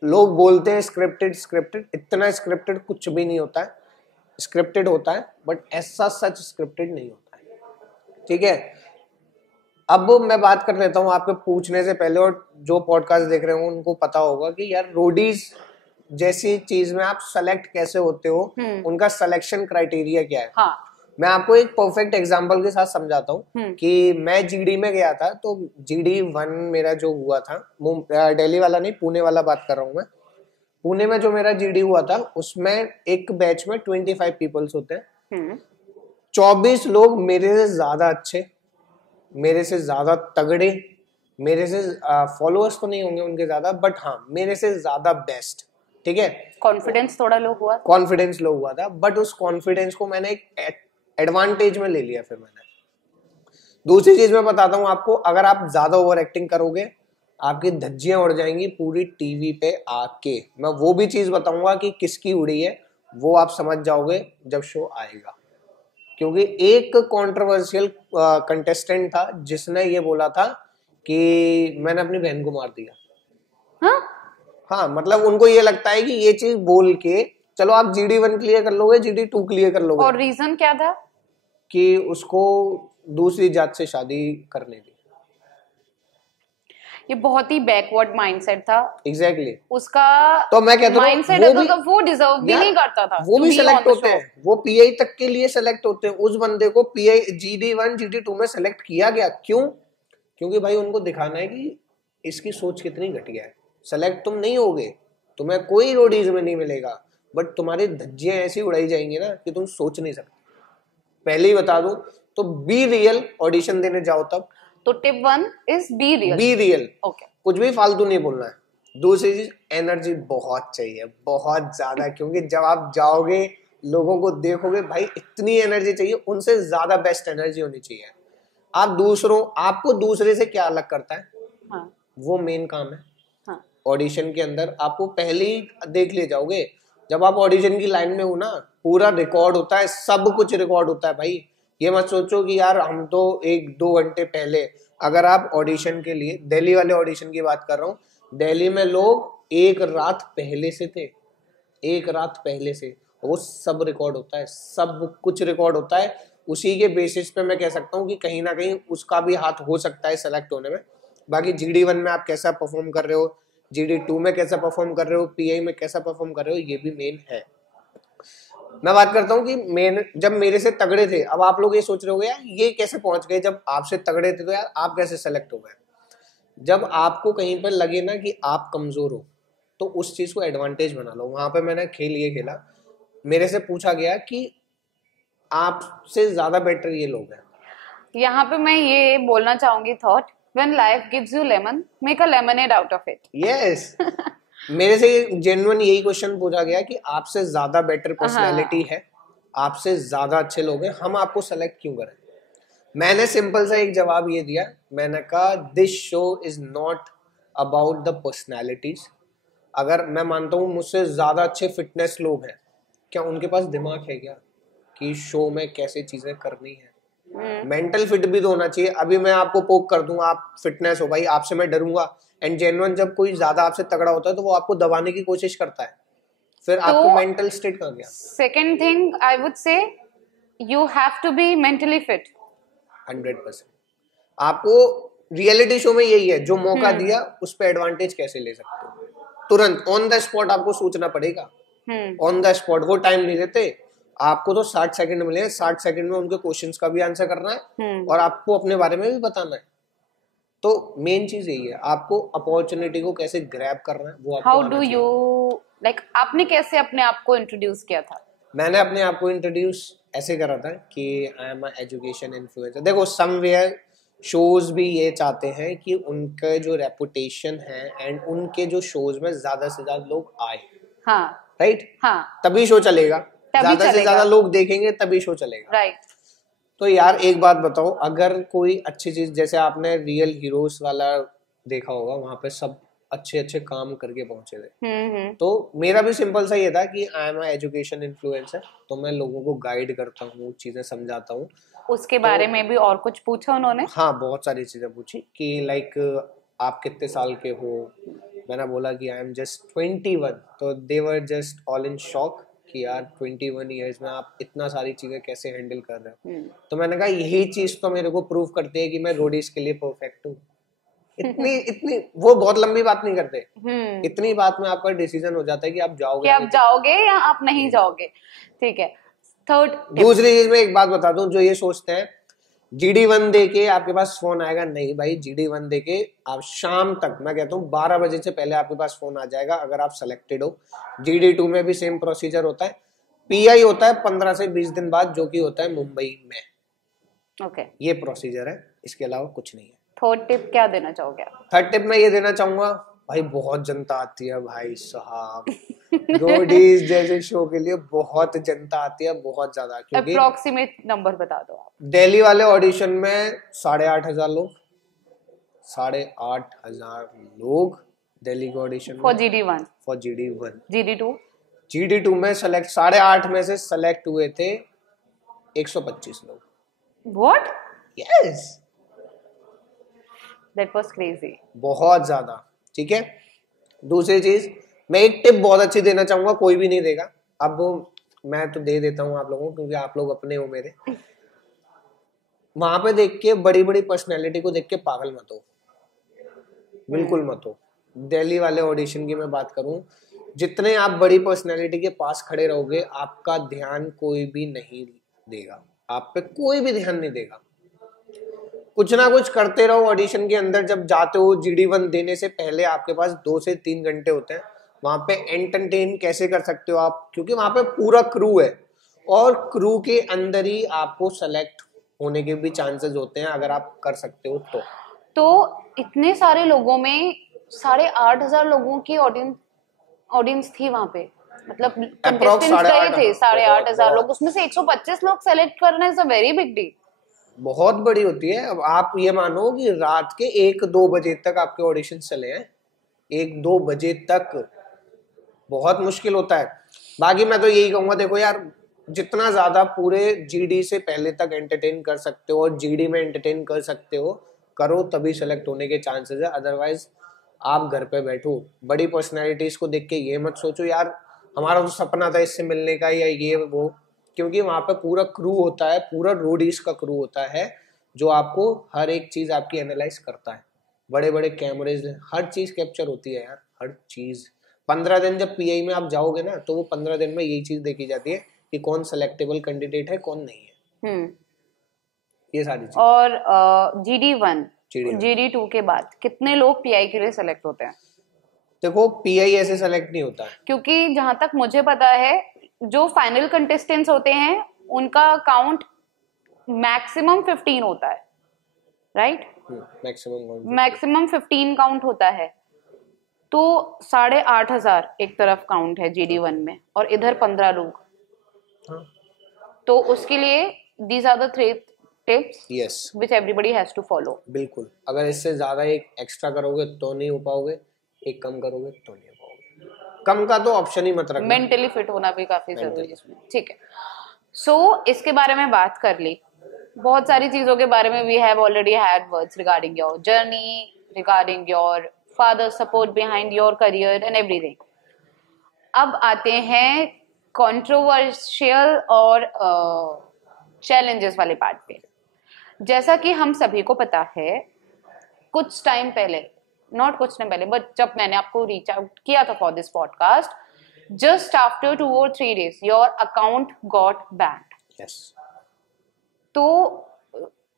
लोग बोलते हैं स्क्रिप्टेड, इतना स्क्रिप्टेड कुछ भी नहीं होता है. स्क्रिप्टेड होता है बट ऐसा सच स्क्रिप्टेड नहीं होता है. ठीक है, अब मैं बात कर लेता हूँ आपके पूछने से पहले, और जो पॉडकास्ट देख रहे हो उनको पता होगा कि यार रोडीज जैसी चीज में आप सेलेक्ट कैसे होते हो, उनका सिलेक्शन क्राइटेरिया क्या है. हाँ. मैं आपको एक परफेक्ट एग्जांपल के साथ समझाता हूँ कि मैं जीडी में गया था. तो जीडी 1 मेरा जो हुआ था, दिल्ली वाला नहीं, पुणे वाला बात कर रहा हूँ मैं. पुणे में जो मेरा जीडी हुआ था उसमें एक बैच में 25 पीपल्स होते हैं. 24 लोग मेरे से ज्यादा अच्छे, मेरे से ज्यादा तगड़े, मेरे से फॉलोअर्स तो नहीं होंगे उनके ज्यादा, बट हाँ मेरे से ज्यादा बेस्ट. ठीक है, कॉन्फिडेंस थोड़ा लो हुआ, कॉन्फिडेंस लो हुआ था, बट उस कॉन्फिडेंस को मैंने एक एडवांटेज में ले लिया. फिर मैंने दूसरी चीज मैं बताता हूँ आपको, अगर आप ज्यादा ओवर एक्टिंग करोगे आपकी धज्जियां उड़ जाएंगी पूरी टीवी पे आके. मैं वो भी चीज बताऊंगा कि किसकी उड़ी है, वो आप समझ जाओगे जब शो आएगा. क्योंकि एक कंट्रोवर्शियल कंटेस्टेंट था जिसने ये बोला था कि मैंने अपनी बहन को मार दिया. हाँ, मतलब उनको ये लगता है कि ये चीज बोल के चलो आप जीडी 1 क्लियर कर लोगे, जीडी 2 क्लियर कर लोगे. और रीजन क्या था? कि उसको दूसरी जात से शादी करने दी. ये बहुत ही बैकवर्ड माइंडसेट था. एग्जैक्टली. उसका तो मैं कहता हूँ माइंडसेट वो डिजर्व भी नहीं करता था. वो भी सेलेक्ट होते हैं, वो पीआई तक के लिए सेलेक्ट होते हैं. उस बंदे को पीआई जीडी 1 जीडी 2 में सेलेक्ट किया गया. क्यों? क्योंकि भाई उनको दिखाना है कि इसकी सोच कितनी घटिया है. सेलेक्ट तुम नहीं होगे, तुम्हें कोई रोडीज में नहीं मिलेगा, बट तुम्हारी धज्जियां ऐसी उड़ाई जाएंगी ना कि तुम सोच नहीं सकते. पहले ही बता दूं, तो बी रियल. ऑडिशन देने जाओ तब तो tip 1 is be real. Be real. Okay, कुछ भी फालतू नहीं बोलना है. दूसरी चीज, एनर्जी बहुत चाहिए, बहुत ज्यादा. क्योंकि जब आप जाओगे लोगों को देखोगे, भाई इतनी एनर्जी चाहिए, उनसे ज्यादा बेस्ट एनर्जी होनी चाहिए. आप आपको दूसरे से क्या अलग करता है, हाँ. वो मेन काम है. हाँ. ऑडिशन के अंदर आपको पहले ही देख ले जाओगे. जब आप ऑडिशन की लाइन में हो ना, पूरा रिकॉर्ड होता है, सब कुछ रिकॉर्ड होता है भाई. ये मत सोचो कि यार हम तो 1-2 घंटे पहले, अगर आप ऑडिशन के लिए, दिल्ली वाले ऑडिशन की बात कर रहा हूँ, दिल्ली में लोग एक रात पहले से थे, एक रात पहले से. वो सब रिकॉर्ड होता है, सब कुछ रिकॉर्ड होता है. उसी के बेसिस पे मैं कह सकता हूँ कि कहीं ना कहीं उसका भी हाथ हो सकता है सेलेक्ट होने में. बाकी जीडी 1 में आप कैसा परफॉर्म कर रहे हो, जीडी 2 में कैसा परफॉर्म कर रहे हो, पीआई में कैसा परफॉर्म कर रहे हो, ये भी मेन है. मैं बात करता हूँ कि जब मेरे से तगड़े थे, अब आप लोग ये सोच रहे हो यार ये कैसे पहुंच गए, जब आपसे तगड़े थे तो यार आप कैसे सेलेक्ट हो गए. जब आपको कहीं पर लगे ना कि आप कमजोर हो, तो उस चीज को एडवांटेज बना लो. वहां पे मैंने खेला, मेरे से पूछा गया कि आपसे ज्यादा बेटर ये लोग हैं. यहाँ पे मैं ये बोलना चाहूंगी thought, When life gives you lemon, make a lemonade out of it. Yes. मेरे से जेन्युइन यही क्वेश्चन पूछा गया कि आपसे ज्यादा बेटर पर्सनैलिटी है, आपसे ज्यादा अच्छे लोग हैं, हम आपको सेलेक्ट क्यों करें? मैंने सिंपल सा एक जवाब ये दिया, मैंने कहा this show is not about the personalities. अगर मैं मानता हूँ मुझसे ज्यादा अच्छे फिटनेस लोग हैं, क्या उनके पास दिमाग है क्या कि शो में कैसे चीजें करनी है? मेंटल फिट भी तो होना चाहिए। अभी मैं आपको पोक कर दूं, आप फिटनेस हो भाई, आपसे मैं डरूंगा, एंड जेन्युइन जब कोई ज्यादा आपसे तगड़ा होता है तो वो आपको दबाने की कोशिश करता है, फिर आपको मेंटल स्टेट कहाँ गया? Second thing I would say you have to be mentally fit. 100%। आपको रियलिटी शो में यही है, जो मौका दिया उस पर एडवांटेज कैसे ले सकते हो, तुरंत ऑन द स्पॉट आपको सोचना पड़ेगा। ऑन द स्पॉट वो टाइम नहीं देते आपको, तो 60 सेकंड मिले, 60 सेकंड में उनके क्वेश्चंस का भी आंसर करना है और आपको अपने बारे में भी बताना है। तो मेन चीज यही है, आपको अपॉर्चुनिटी को कैसे ग्रैब करना है वो आपको। हाउ डू यू लाइक, आपने कैसे अपने आप को इंट्रोड्यूस किया था? मैंने अपने आप को इंट्रोड्यूस ऐसे करा था कि आई एम एजुकेशन इन्फ्लुएंसर। देखो समवेयर शोज भी ये चाहते हैं कि उनका जो रेपुटेशन है एंड उनके जो शोज में ज्यादा से ज्यादा लोग आए। हाँ राइट। हाँ, तभी शो चलेगा, ज्यादा से ज्यादा लोग देखेंगे तभी शो चलेगा। राइट। तो यार एक बात बताओ, अगर कोई अच्छी चीज, जैसे आपने रियल हीरोज वाला देखा होगा, वहां पे सब अच्छे अच्छे काम करके पहुंचे थे। तो मेरा भी सिंपल सा ये था कि आई एम एजुकेशन इन्फ्लुएंसर, तो मैं लोगों को गाइड करता हूँ, चीजें समझाता हूँ। उसके बारे में भी और कुछ पूछा उन्होंने? हाँ, बहुत सारी चीजें पूछी कि लाइक आप कितने साल के हो। मैंने बोला कि आई एम जस्ट 21, तो they were just all in shock कि यार 21 ईयर्स में आप इतना सारी चीजें कैसे हैंडल कर रहे हो। तो मैंने कहा यही चीज तो मेरे को प्रूव करती है कि मैं रोडीज के लिए परफेक्ट हूँ। इतनी वो बहुत लंबी बात नहीं करते, इतनी बात में आपका डिसीजन हो जाता है कि आप जाओगे, कि आप जाओगे या आप नहीं जाओगे। ठीक है। थर्ड, दूसरी चीज में एक बात बता दूं, जो ये सोचते हैं GD1 दे के आपके पास फोन आएगा, नहीं भाई, GD1 दे के आप शाम तक, मैं कहता हूँ 12 बजे से पहले आपके पास फोन आ जाएगा अगर आप सिलेक्टेड हो। GD2 में भी सेम प्रोसीजर होता है। PI होता है 15 से 20 दिन बाद, जो कि होता है मुंबई में। ओके, ये प्रोसीजर है, इसके अलावा कुछ नहीं है। थर्ड टिप क्या देना चाहोगे आप? थर्ड टिप मैं ये देना चाहूंगा, भाई बहुत जनता आती है भाई साहब, रोडीज जैसे शो के लिए बहुत जनता आती है, बहुत ज्यादा। क्योंकि अप्रोक्सीमेट नंबर बता दो आप। दिल्ली वाले ऑडिशन में 8,500 लोग, 8,500 लोग दिल्ली के audition for GD1, for GD1। GD2 में सेलेक्ट 8,500 में से सेलेक्ट हुए थे 125 लोग। What? Yes, that was crazy, बहुत ज्यादा। ठीक है। दूसरी चीज, मैं एक टिप बहुत अच्छी देना चाहूंगा, कोई भी नहीं देगा, अब मैं तो दे देता हूँ आप लोगों को क्योंकि आप लोग अपने हो मेरे। वहां पे देख के, बड़ी बड़ी पर्सनैलिटी को देख के पागल मत हो, बिल्कुल मत हो। दिल्ली वाले ऑडिशन की मैं बात करूं, जितने आप बड़ी पर्सनैलिटी के पास खड़े रहोगे, आपका ध्यान कोई भी नहीं देगा, आप पे कोई भी ध्यान नहीं देगा। कुछ ना कुछ करते रहो ऑडिशन के अंदर। जब जाते हो GD1 देने से पहले आपके पास 2 से 3 घंटे होते हैं, वहां पे एंटरटेन कैसे कर सकते हो आप, क्योंकि वहां पे पूरा क्रू है और क्रू के अंदर ही आपको सेलेक्ट होने के भी चांसेस होते हैं अगर आप कर सकते हो तो इतने सारे लोगों में 8,500 लोगों की ऑडियंस थी वहां पे, मतलब कंटेस्टेंट्स गए थे 8,500 लोग, उसमें से 125 लोग सेलेक्ट करना is a very big deal, बहुत बड़ी होती है। अब आप ये मानो कि रात के 1-2 बजे तक आपके ऑडिशन चले हैं, 1-2 बजे तक, बहुत मुश्किल होता है। बाकी मैं तो यही कहूंगा, देखो यार, जितना ज्यादा पूरे GD से पहले तक एंटरटेन कर सकते हो और GD में एंटरटेन कर सकते हो, करो, तभी सेलेक्ट होने के चांसेस है। अदरवाइज आप घर पे बैठो, बड़ी पर्सनैलिटीज को देख के ये मत सोचो यार हमारा तो सपना था इससे मिलने का या ये वो, क्योंकि वहां पे पूरा क्रू होता है, पूरा रोडीज का क्रू होता है जो आपको हर एक चीज आपकी एनालाइज करता है। बड़े बड़े कैमरेज, हर चीज कैप्चर होती है यार, हर चीज। 15 दिन जब PI में आप जाओगे ना, तो वो 15 दिन में यही चीज देखी जाती है कि कौन सेलेक्टेबल कैंडिडेट है, कौन नहीं है। ये सारी चीज। और GD1 GD2 के बाद कितने लोग PI के लिए सेलेक्ट होते हैं? देखो PI ऐसे सेलेक्ट नहीं होता है, क्योंकि जहां तक मुझे पता है जो फाइनल कंटेस्टेंट्स होते हैं उनका काउंट मैक्सिमम 15 होता है, राइट? मैक्सिमम 15 काउंट होता है, तो 8,500 एक तरफ काउंट है GD1 में और इधर 15 लोग। हाँ। तो उसके लिए these are the 3 tips yes which everybody has to follow। बिल्कुल, अगर इससे ज्यादा एक एक्स्ट्रा करोगे तो नहीं हो पाओगे, एक कम करोगे तो नहीं हो पाओगे। कम का तो ऑप्शन ही मत रखना। मेंटली फिट होना भी काफी जरूरी है इसमें, ठीक है। सो इसके बारे में बात कर ली, बहुत सारी चीजों के बारे में we have already had words regarding your journey, regarding your father support behind your career and everything. अब आते हैं कंट्रोवर्शियल और चैलेंजेस वाले पार्ट पे। जैसा कि हम सभी को पता है, कुछ टाइम पहले, नॉट कुछ टाइम पहले, बट जब मैंने आपको रीच आउट किया था for this podcast, just after 2 or 3 days your account got banned. yes तो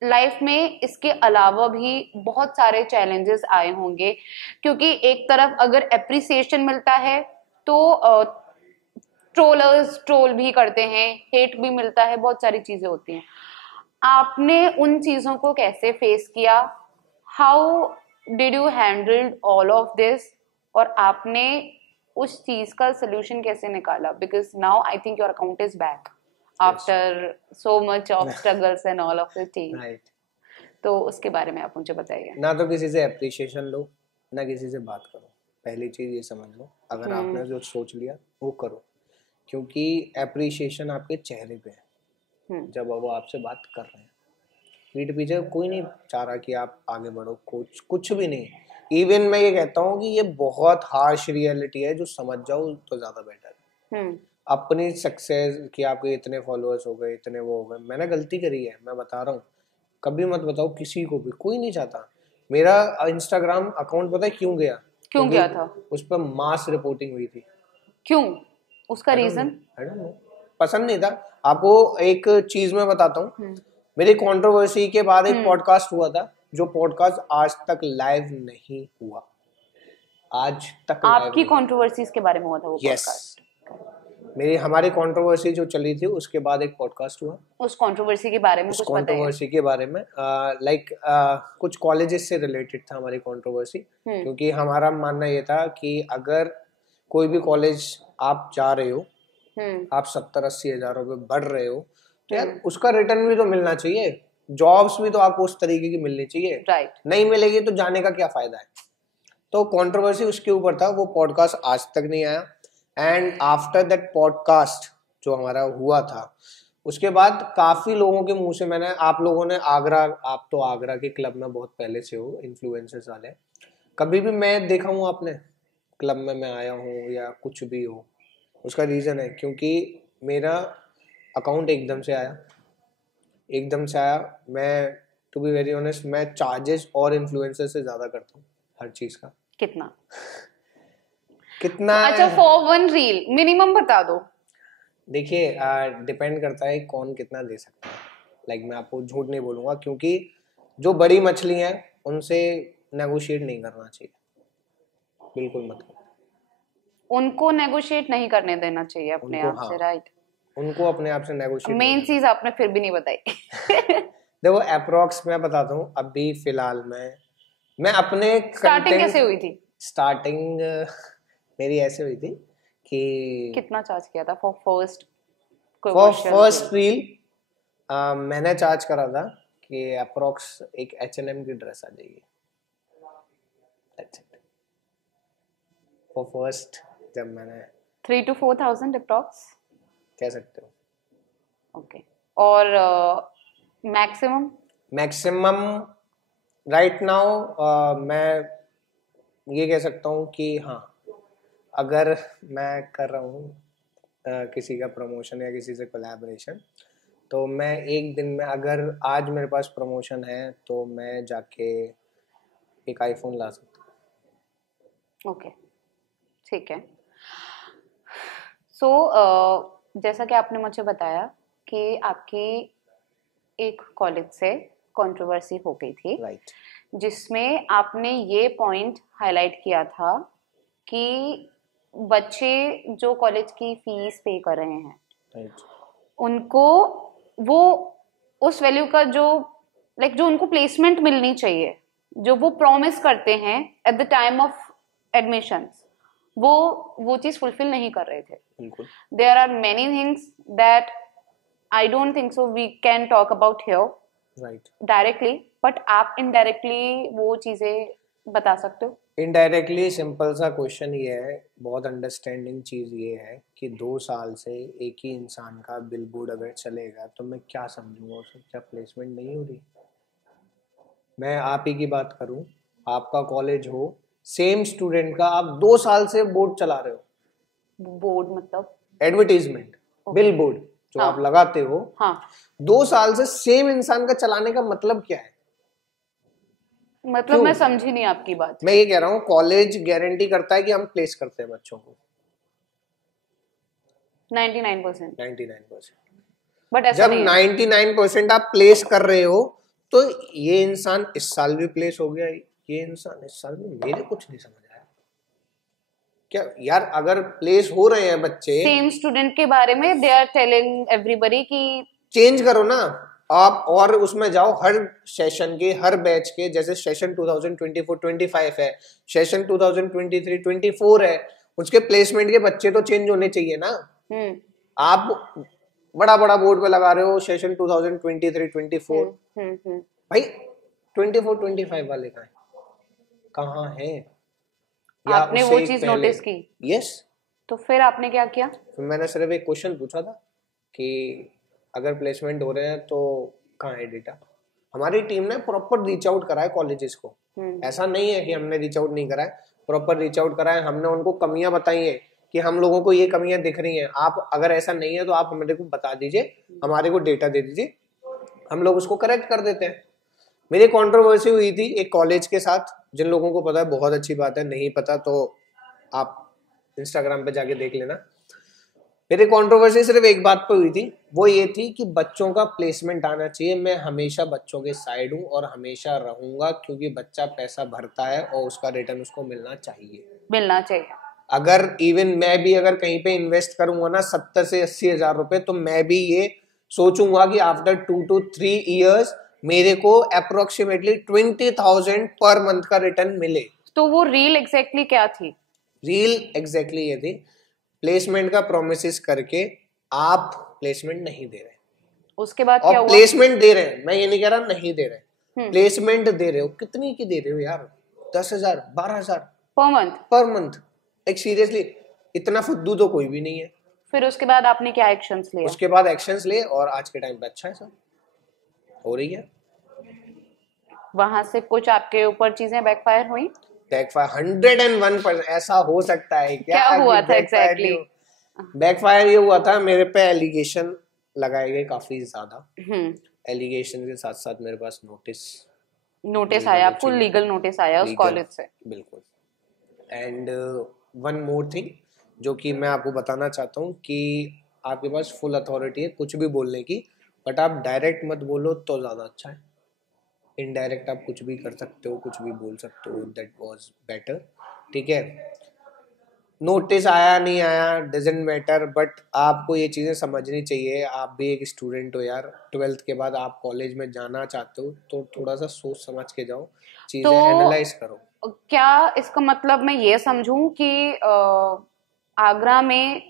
लाइफ में इसके अलावा भी बहुत सारे चैलेंजेस आए होंगे, क्योंकि एक तरफ अगर एप्रिसिएशन मिलता है तो ट्रोलर्स ट्रोल भी करते हैं, हेट भी मिलता है, बहुत सारी चीजें होती हैं। आपने उन चीजों को कैसे फेस किया? How did you handle all of this? और आपने उस चीज का सोल्यूशन कैसे निकाला? Because now I think your account is back after so much of struggles and all of the thing. तो उसके बारे में आप मुझे बताइए। ना तो किसी से एप्रिशिएशन लो, ना किसी से बात करो। पहली चीज ये समझ लो, अगर आपने जो सोच लिया वो करो, क्योंकि एप्रिशिएशन आपके चेहरे पे है जब वो आपसे बात कर रहे हैं। पीठ पीछे कोई नहीं चाह रहा कि आप आगे बढ़ो, कुछ भी नहीं। इवन मैं ये कहता हूँ कि ये बहुत हार्श रियलिटी है, जो समझ जाओ तो ज्यादा बेटर है। अपनी सक्सेस कि आपके इतने फॉलोअर्स हो गए, इतने वो हो गए, मैंने गलती करी है, मैं बता रहा हूँ, कभी मत बताओ किसी को भी, कोई नहीं चाहता। मेरा इंस्टाग्राम अकाउंट पता है क्यों गया था? उस पर मास रिपोर्टिंग हुई थी। क्यों? उसका रीजन पसंद नहीं था। आपको एक चीज मैं बताता हूँ, मेरी कंट्रोवर्सी के बाद एक पॉडकास्ट हुआ था, जो पॉडकास्ट आज तक लाइव नहीं हुआ, आज तक। आपकी कंट्रोवर्सीज के बारे में हुआ था वो पॉडकास्ट? मेरी हमारी कंट्रोवर्सी जो चली थी उसके बाद एक पॉडकास्ट हुआ। उस कंट्रोवर्सी के बारे में कुछ बताइए। कंट्रोवर्सी के बारे में कुछ कॉलेजेस से रिलेटेड था हमारी कंट्रोवर्सी, क्योंकि हमारा मानना ये था कि अगर कोई भी कॉलेज आप जा रहे हो, आप 70-80 हजार रुपए बढ़ रहे हो, तो यार उसका रिटर्न भी तो मिलना चाहिए। जॉब्स भी तो आपको उस तरीके की मिलनी चाहिए। राइट। नहीं मिलेगी तो जाने का क्या फायदा है? तो कंट्रोवर्सी उसके ऊपर था। वो पॉडकास्ट आज तक नहीं आया। एंड आफ्टर दैट पॉडकास्ट जो हमारा हुआ था, उसके बाद काफी लोगों के मुंह से मैंने, आप लोगों ने आगरा, आप तो आगरा के क्लब में बहुत पहले से हो, इन्फ्लुएंसर्स वाले, कभी भी मैं देखा हूँ आपने क्लब में मैं आया हूँ या कुछ भी हो? उसका रीजन है क्योंकि मेरा अकाउंट एकदम से आया। मैं टू बी वेरी ऑनेस्ट, मैं चार्जेस और इन्फ्लुएंसर से ज्यादा करता हूँ हर चीज का। कितना? अच्छा, फॉर वन रील मिनिमम बता दो। देखिए, डिपेंड करता है कौन कितना दे सकता है। मैं आपको झूठ नहीं बोलूंगा, क्योंकि जो बड़ी मछली हैं उनसे नेगोशिएट नहीं करना चाहिए, बिल्कुल मत करो। उनको नेगोशिएट नहीं करने देना चाहिए अपने आप से, राइट? उनको अपने आप से नेगोशिएट। मेन चीज आपने फिर भी नहीं बताई। देखो, अप्रोक्स मैं बताता हूँ। अभी फिलहाल मैं अपने स्टार्टिंग कैसे हुई थी? स्टार्टिंग मेरी ऐसे हुई थी कि कितना चार्ज किया था फॉर फर्स्ट रील? मैंने चार्ज करा था कि अप्रोक्स एक H&M की ड्रेस आ जाएगी, फॉर फर्स्ट। जब मैंने 3 to 4,000 अप्रोक्स कह सकते हो। ओके। और मैक्सिमम राइट नाउ मैं ये कह सकता हूँ कि हाँ, अगर मैं कर रहा हूँ किसी का प्रमोशन या किसी से कोलैबोरेशन, तो मैं एक दिन में, अगर आज मेरे पास प्रमोशन है तो मैं जाके एक आईफोन ला सकता हूँ। ओके, ठीक है। सो जैसा कि आपने मुझे बताया कि आपकी एक कॉलेज से कंट्रोवर्सी हो गई थी, राइट, जिसमें आपने ये पॉइंट हाईलाइट किया था कि बच्चे जो कॉलेज की फीस पे कर रहे हैं, राइट, उनको वो उस वैल्यू का जो लाइक जो उनको प्लेसमेंट मिलनी चाहिए, जो वो प्रॉमिस करते हैं at the time of admissions, वो चीज फुलफिल नहीं कर रहे थे. बिल्कुल. There are many things that I don't think so we can talk about here right. Directly, but आप इनडायरेक्टली वो चीजें बता सकते हो. इनडायरेक्टली सिंपल सा क्वेश्चन ये है, बहुत अंडरस्टैंडिंग चीज़ ये है कि 2 साल से एक ही इंसान का बिल बोर्ड अगर चलेगा तो मैं क्या समझूंगा उसको, क्या प्लेसमेंट नहीं हो रही. मैं आप ही की बात करूं, आपका कॉलेज हो, सेम स्टूडेंट का आप 2 साल से बोर्ड चला रहे हो. बोर्ड मतलब एडवर्टीजमेंट, बिल बोर्ड जो हाँ. आप लगाते हो, हाँ. 2 साल से सेम इंसान का चलाने का मतलब क्या है? मतलब क्यों? मैं समझी नहीं आपकी बात. मैं ये कह रहा हूँ कॉलेज गारंटी करता है कि हम प्लेस करते हैं बच्चों को 99%. 99%. बट ऐसा जब नहीं है. 99% आप प्लेस कर रहे हो तो ये इंसान इस साल भी प्लेस हो गया, ये इंसान इस साल भी, मेरे कुछ नहीं समझ आया क्या यार. अगर प्लेस हो रहे हैं बच्चे, सेम स्टूडेंट के बारे में दे आर टेलिंग एवरीबडी कि चेंज करो ना आप, और उसमें जाओ हर सेशन के, हर बैच के. जैसे सेशन 2024-25 है, सेशन 2023-24 है, उसके प्लेसमेंट के बच्चे तो चेंज होने चाहिए ना. आप बड़ा बड़ा बोर्ड पे लगा रहे हो सेशन 2023-24, भाई 24-25 वाले कहाँ है? आपने वो चीज नोटिस की? यस. तो फिर आपने क्या किया? फिर मैंने सिर्फ एक क्वेश्चन पूछा था कि अगर प्लेसमेंट हो रहे हैं तो कहाँ है डेटा. हमारी टीम ने प्रॉपर रीच आउट करा है कॉलेजेस को. ऐसा नहीं है कि हमने रीच आउट नहीं करा है, प्रॉपर रीच आउट करा है. हमने उनको कमियां बताई है कि हम लोगों को ये कमियां दिख रही हैं, आप अगर ऐसा नहीं है तो आप हमारे को बता दीजिए, हमारे को डेटा दे दीजिए, हम लोग उसको करेक्ट कर देते हैं. मेरी कंट्रोवर्सी हुई थी एक कॉलेज के साथ, जिन लोगों को पता है बहुत अच्छी बात है, नहीं पता तो आप इंस्टाग्राम पे जाके देख लेना. मेरी कंट्रोवर्सी सिर्फ एक बात पे हुई थी, वो ये थी कि बच्चों का प्लेसमेंट आना चाहिए. मैं हमेशा बच्चों के साइड हूँ और हमेशा रहूंगा, क्योंकि बच्चा पैसा भरता है और उसका रिटर्न उसको मिलना चाहिए. अगर इवन मैं भी अगर कहीं पे इन्वेस्ट करूंगा ना 70 से 80 हजार रुपए, तो मैं भी ये सोचूंगा कि आफ्टर 2 to 3 years मेरे को अप्रोक्सीमेटली 20,000 पर मंथ का रिटर्न मिले. तो वो रील एग्जैक्टली क्या थी? रील एग्जैक्टली ये थी, प्लेसमेंट का प्रोमिस करके आप प्लेसमेंट नहीं दे रहे. उसके बाद और क्या हुआ? प्लेसमेंट दे रहे हैं, मैं ये नहीं कह रहा नहीं दे रहे, प्लेसमेंट दे रहे हो. कितनी की दे रहे हो यार? 10,000 12,000 पर मंथ. एक सीरियसली इतना फुद्दू तो कोई भी नहीं है. फिर उसके बाद आपने क्या एक्शंस लिए? उसके बाद एक्शंस लिए और आज के टाइम पे अच्छा है सब हो रही है. वहां से कुछ आपके ऊपर चीजें बैकफायर हुई? बैकफायर 101%. ऐसा हो सकता है क्या हुआ था एग्जैक्टली? बैकफायर ये हुआ था, मेरे पे एलिगेशन लगाए गए काफी ज्यादा. एलिगेशन के साथ साथ मेरे पास नोटिस आया आपको? लीगल नोटिस आया उस कॉलेज से? बिल्कुल. एंड वन मोर थिंग जो कि मैं आपको बताना चाहता हूँ कि आपके पास फुल अथॉरिटी है कुछ भी बोलने की, बट आप डायरेक्ट मत बोलो तो ज़्यादा अच्छा है. इनडायरेक्ट आप कुछ भी कर सकते हो, कुछ भी बोल सकते हो. That was better. ठीक है, नोटिस आया नहीं आया डजंट मैटर, बट आपको ये चीज़ें समझनी चाहिए. आप भी एक स्टूडेंट हो यार, 12th के बाद आप कॉलेज में जाना चाहते हो तो थोड़ा सा सोच समझ के जाओ, चीज़ें एनालाइज करो. क्या इसका मतलब मैं ये समझूं कि आगरा में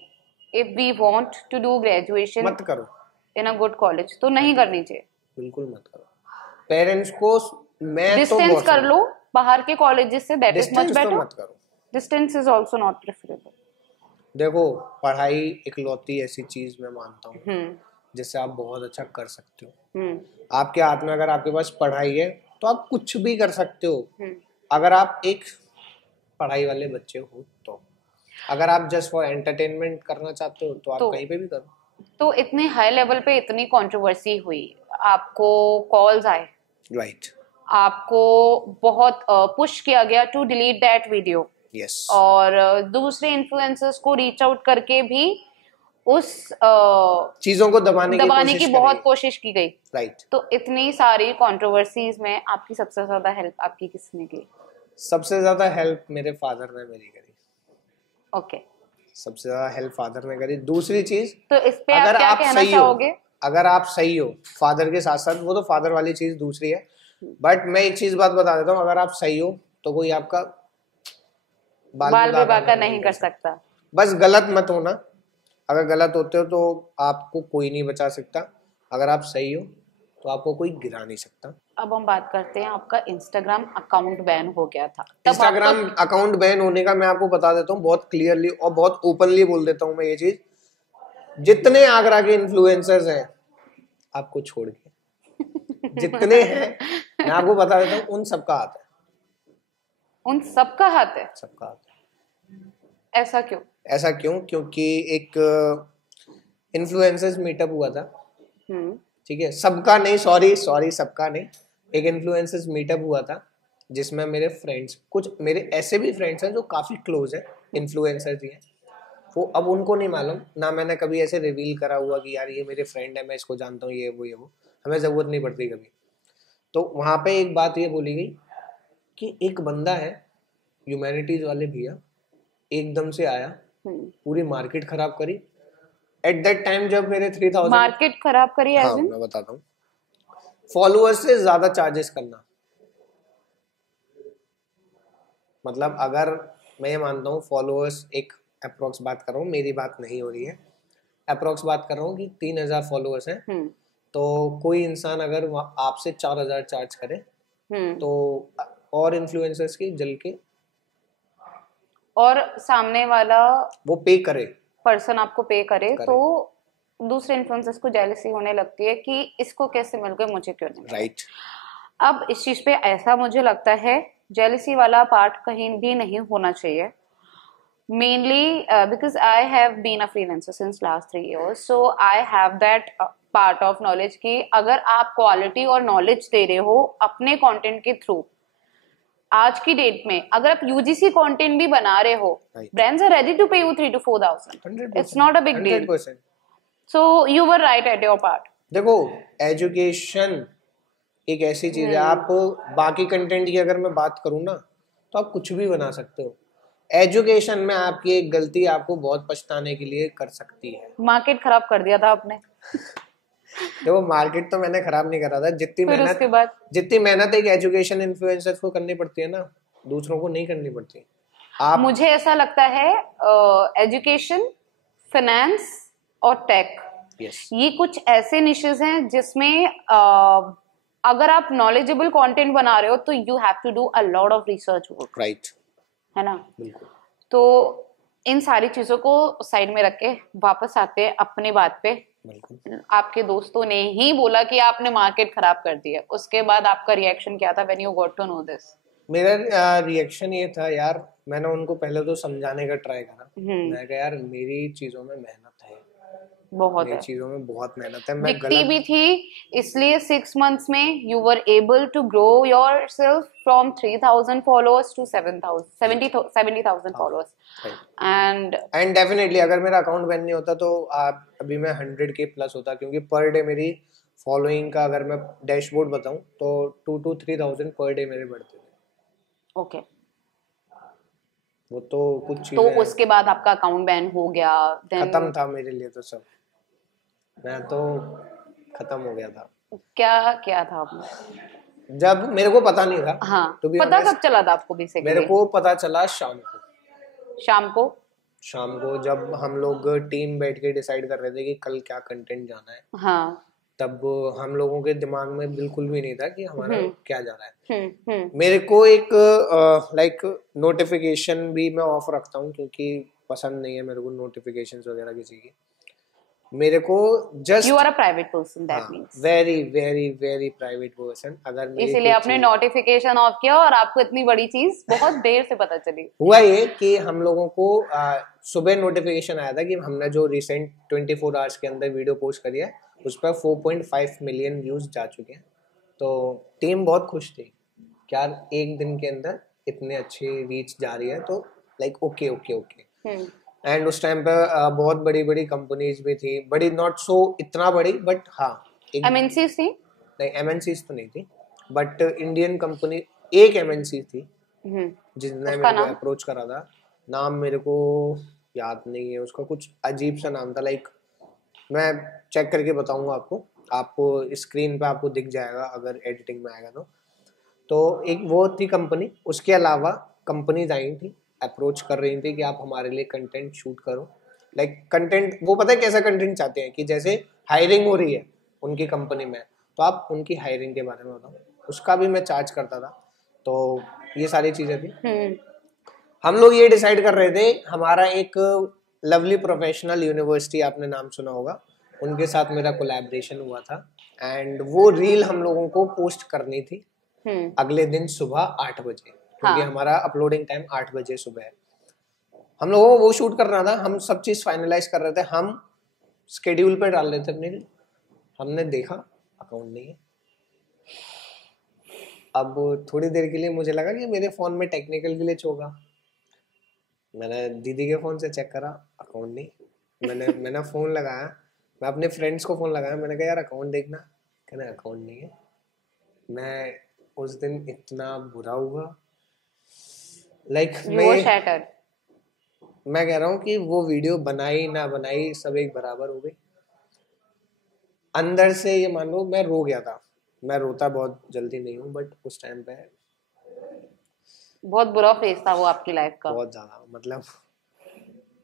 if we want to do graduation मत करो इन अ गुड कॉलेज तो नहीं करनी चाहिए? बिल्कुल मत करो. पेरेंट्स को मैं डिस्टेंस कर लो बाहर के कॉलेजेस से, दैट इज मच बेटर. मत करो. Distance is also not preferable. देखो पढ़ाई इकलौती ऐसी चीज मैं मानता हूँ जिससे आप बहुत अच्छा कर सकते हो. आपके हाथ में अगर आपके पास पढ़ाई है तो आप कुछ भी कर सकते हो. अगर आप एक पढ़ाई वाले बच्चे हो तो, अगर आप जस्ट फॉर एंटरटेनमेंट करना चाहते हो तो आप कहीं पे भी करो. तो इतने हाई लेवल पे इतनी कंट्रोवर्सी हुई, आपको कॉल्स आए, राइट, आपको बहुत पुश किया गया to delete that video. Yes. और दूसरे इन्फ्लुएंसर्स को रीच आउट करके भी उस चीजों को दबाने की बहुत कोशिश की गई. राइट. तो इतनी सारी कंट्रोवर्सीज में आपकी सबसे ज्यादा हेल्प आपकी किसने की? सबसे ज्यादा हेल्प मेरे फादर ने मेरी करी. ओके. सबसे ज्यादा हेल्प फादर ने करी. दूसरी चीज, तो इस पे आप क्या कहना चाहोगे? अगर आप सही हो फादर के साथ साथ, वो तो फादर वाली चीज दूसरी है, बट मैं एक चीज बात बता देता हूँ, अगर आप सही हो तो कोई आपका बाल विवाह का नहीं कर सकता। बस गलत मत होना, अगर गलत होते हो तो आपको कोई नहीं बचा सकता, अगर आप सही हो तो आपको कोई गिरा नहीं सकता। अब हम बात करते हैं, आपका इंस्टाग्राम अकाउंट बैन हो गया था, इंस्टाग्राम अकाउंट बैन होने का मैं आपको बता देता हूँ बहुत क्लियरली और बहुत ओपनली बोल देता हूँ मैं ये चीज, जितने आगरा के इन्फ्लुएंसर्स हैं आपको छोड़ के जितने हैं मैं आपको बता देता हूँ उन सबका हाथ है। उन सबका हाथ है? सबका हाथ है। ऐसा क्यों? ऐसा क्यों? क्योंकि एक इन्फ्लुएंसर्स मीटअप हुआ था, ठीक है, सबका नहीं, सॉरी सबका नहीं, एक इन्फ्लुएंसर्स मीटअप हुआ था जिसमें मेरे फ्रेंड्स, कुछ मेरे ऐसे भी फ्रेंड्स हैं जो काफी क्लोज हैं, इन्फ्लुएंसर्स ही हैं, वो अब उनको नहीं मालूम ना, मैंने कभी ऐसे रिवील करा हुआ कि यार ये मेरे फ्रेंड है, मैं इसको जानता हूँ, ये वो, हमें जरूरत नहीं पड़ती कभी। तो वहां पे एक बात ये बोली गई कि एक बंदा है ह्यूमैनिटीज वाले भैया, एकदम से आया, पूरी मार्केट खराब करी। एट दैट टाइम जब मेरे 3000 मार्केट खराब करी, हाँ मैं बताता हूँ, फॉलोअर्स से ज्यादा चार्जेस करना, मतलब अगर मैं ये मानता हूँ फॉलोअर्स, एक अप्रोक्स बात कर रहा हूँ, मेरी बात नहीं हो रही है, अप्रोक्स बात कर रहा हूँ कि 3000 फॉलोअर्स हैं, तो कोई इंसान अगर आपसे 4000 चार्ज करे तो और इन्फ्लुएंसर्स की जल के, और सामने वाला वो पे करे, पर्सन आपको पे करे तो दूसरे इन्फ्लुएंसर्स को जेलसी होने लगती है कि इसको कैसे मिल गए, मुझे क्यों नहीं। राइट। अब इस चीज पे ऐसा मुझे लगता है जेलसी वाला पार्ट कहीं भी नहीं होना चाहिए, mainly because I have been a freelancer since last 3 years, so I have that part of knowledge कि अगर आप क्वालिटी और नॉलेज दे रहे हो अपने कंटेंट के थ्रू, आज की डेट में अगर आप यूजीसी कंटेंट भी बना रहे हो, ब्रांड्स आर रेडी टू पे you 3 to 4,000, it's not a big deal, so you were right at your part. देखो एजुकेशन एक ऐसी चीज है, आप बाकी कंटेंट की अगर मैं बात करूँ ना तो आप कुछ भी बना सकते हो, एजुकेशन में आपकी एक गलती आपको बहुत पछताने के लिए कर सकती है। मार्केट खराब कर दिया था आपने। देखो मार्केट तो मैंने खराब नहीं करा था, जितनी मेहनत एक एजुकेशन इन्फ्लुएंसर को करनी पड़ती है ना, दूसरों को नहीं करनी पड़ती। आप, मुझे ऐसा लगता है एजुकेशन, फाइनेंस और टेक, ये कुछ ऐसे निशेस हैं जिसमें अगर आप नॉलेजेबल कंटेंट बना रहे हो तो you have to do a lot of research work, right, है ना। तो इन सारी चीजों को साइड में रख के वापस आते हैं अपनी बात पे। आपके दोस्तों ने ही बोला कि आपने मार्केट खराब कर दी है, उसके बाद आपका रिएक्शन क्या था when you got to know this? मेरा रिएक्शन ये था यार, मैंने उनको पहले तो समझाने का ट्राई करा, मैं कहा यार मेरी चीजों में मेहनत है, बहुत है, चीजों में बहुत मेहनत है, मैं दिखती भी थी, इसलिए 6 months में you were able to grow yourself from 3,000 followers to 70,000 followers, and definitely अगर मेरा अकाउंट बैन नहीं होता तो अभी मैं 100K प्लस होता, क्योंकि पर डे मेरी फॉलोइंग का अगर मैं डैशबोर्ड बताऊं तो 2 to 3,000 पर डे मेरे बढ़ते थे। ओके, वो तो कुछ चीजें, तो उसके बाद आपका अकाउंट बैन हो गया, खत्म था मेरे लिए तो सब, मैं तो खत्म हो गया था। क्या था आपने? जब मेरे को पता नहीं था, हाँ, तो पता कब चला था आपको? बेसिकली मेरे को पता चला शाम को जब हम लोग टीम बैठ के डिसाइड कर रहे थे कि कल क्या कंटेंट जाना है। हाँ, तब हम लोगों के दिमाग में बिल्कुल भी नहीं था कि हमारा क्या जा रहा है। मेरे को एक लाइक नोटिफिकेशन भी मैं ऑफ रखता हूँ क्योंकि पसंद नहीं है मेरे को नोटिफिकेशंस वगैरह किसी की। मेरे को just, you are a private person, that means very very very private person. अगर इसीलिए आपने नोटिफिकेशन ऑफ किया और आपको इतनी बड़ी चीज बहुत देर से पता चली। हुआ ये कि हम लोगों को सुबह नोटिफिकेशन आया था कि हमने जो रिसेंट 24 आवर्स के अंदर वीडियो पोस्ट करी है उस पर 4.5 मिलियन व्यूज जा चुके हैं। तो टीम बहुत खुश थी क्या एक दिन के अंदर इतने अच्छे रीच जा रही है, तो लाइक ओके। एंड उस टाइम पे बहुत बड़ी बड़ी कंपनीज भी थी, बड़ी नॉट सो इतना बड़ी बट हाँ एमएनसीज थी, नहीं एमएनसीज तो नहीं थी बट इंडियन कंपनी एक एमएनसी थी जिसने मेरे को अप्रोच करा था। नाम मेरे को याद नहीं है उसका, कुछ अजीब सा नाम था, लाइक मैं चेक करके बताऊंगा आपको स्क्रीन पे आपको दिख जाएगा अगर एडिटिंग में आएगा तो एक वो थी कंपनी। उसके अलावा कंपनीज आई थी, अप्रोच कर रही थी कि आप हमारे लिए कंटेंट शूट करो। लाइक कंटेंट, वो पता है कैसा कंटेंट चाहते हैं कि जैसे हायरिंग हो रही है उनकी कंपनी में, तो आप उनकी हायरिंग के बारे में बताओ, उसका भी मैं चार्ज करता था। तो ये सारी चीजें थी। हम लोग ये डिसाइड कर रहे थे, हमारा एक लवली प्रोफेशनल यूनिवर्सिटी, आपने नाम सुना होगा, उनके साथ मेरा कोलैबोरेशन हुआ था एंड वो रील हम लोगों को पोस्ट करनी थी अगले दिन सुबह 8 बजे, क्योंकि हमारा अपलोडिंग टाइम 8 बजे सुबह है। हम लोगों को वो शूट करना था, हम सब चीज फाइनलाइज कर रहे थे, हम स्केड्यूल पे डाल रहे थे अपने। हमने देखा अकाउंट नहीं है। अब थोड़ी देर के लिए मुझे लगा कि मेरे फोन में टेक्निकल ग्लिच होगा। मैंने दीदी के फोन से चेक करा, अकाउंट नहीं। मैंने फोन लगाया, मैं अपने फ्रेंड्स को फोन लगाया, मैंने कहा यार अकाउंट देखना, कहना अकाउंट नहीं है। मैं उस दिन इतना बुरा हुआ, लाइक मैं कह रहा हूँ कि वो वीडियो बनाई ना बनाई सब एक बराबर हो गई। अंदर से ये मान लो मैं रो गया था। मैं रोता बहुत जल्दी नहीं हूँ, बट उस टाइम पे बहुत बुरा फेज था वो आपकी लाइफ का। बहुत ज्यादा, मतलब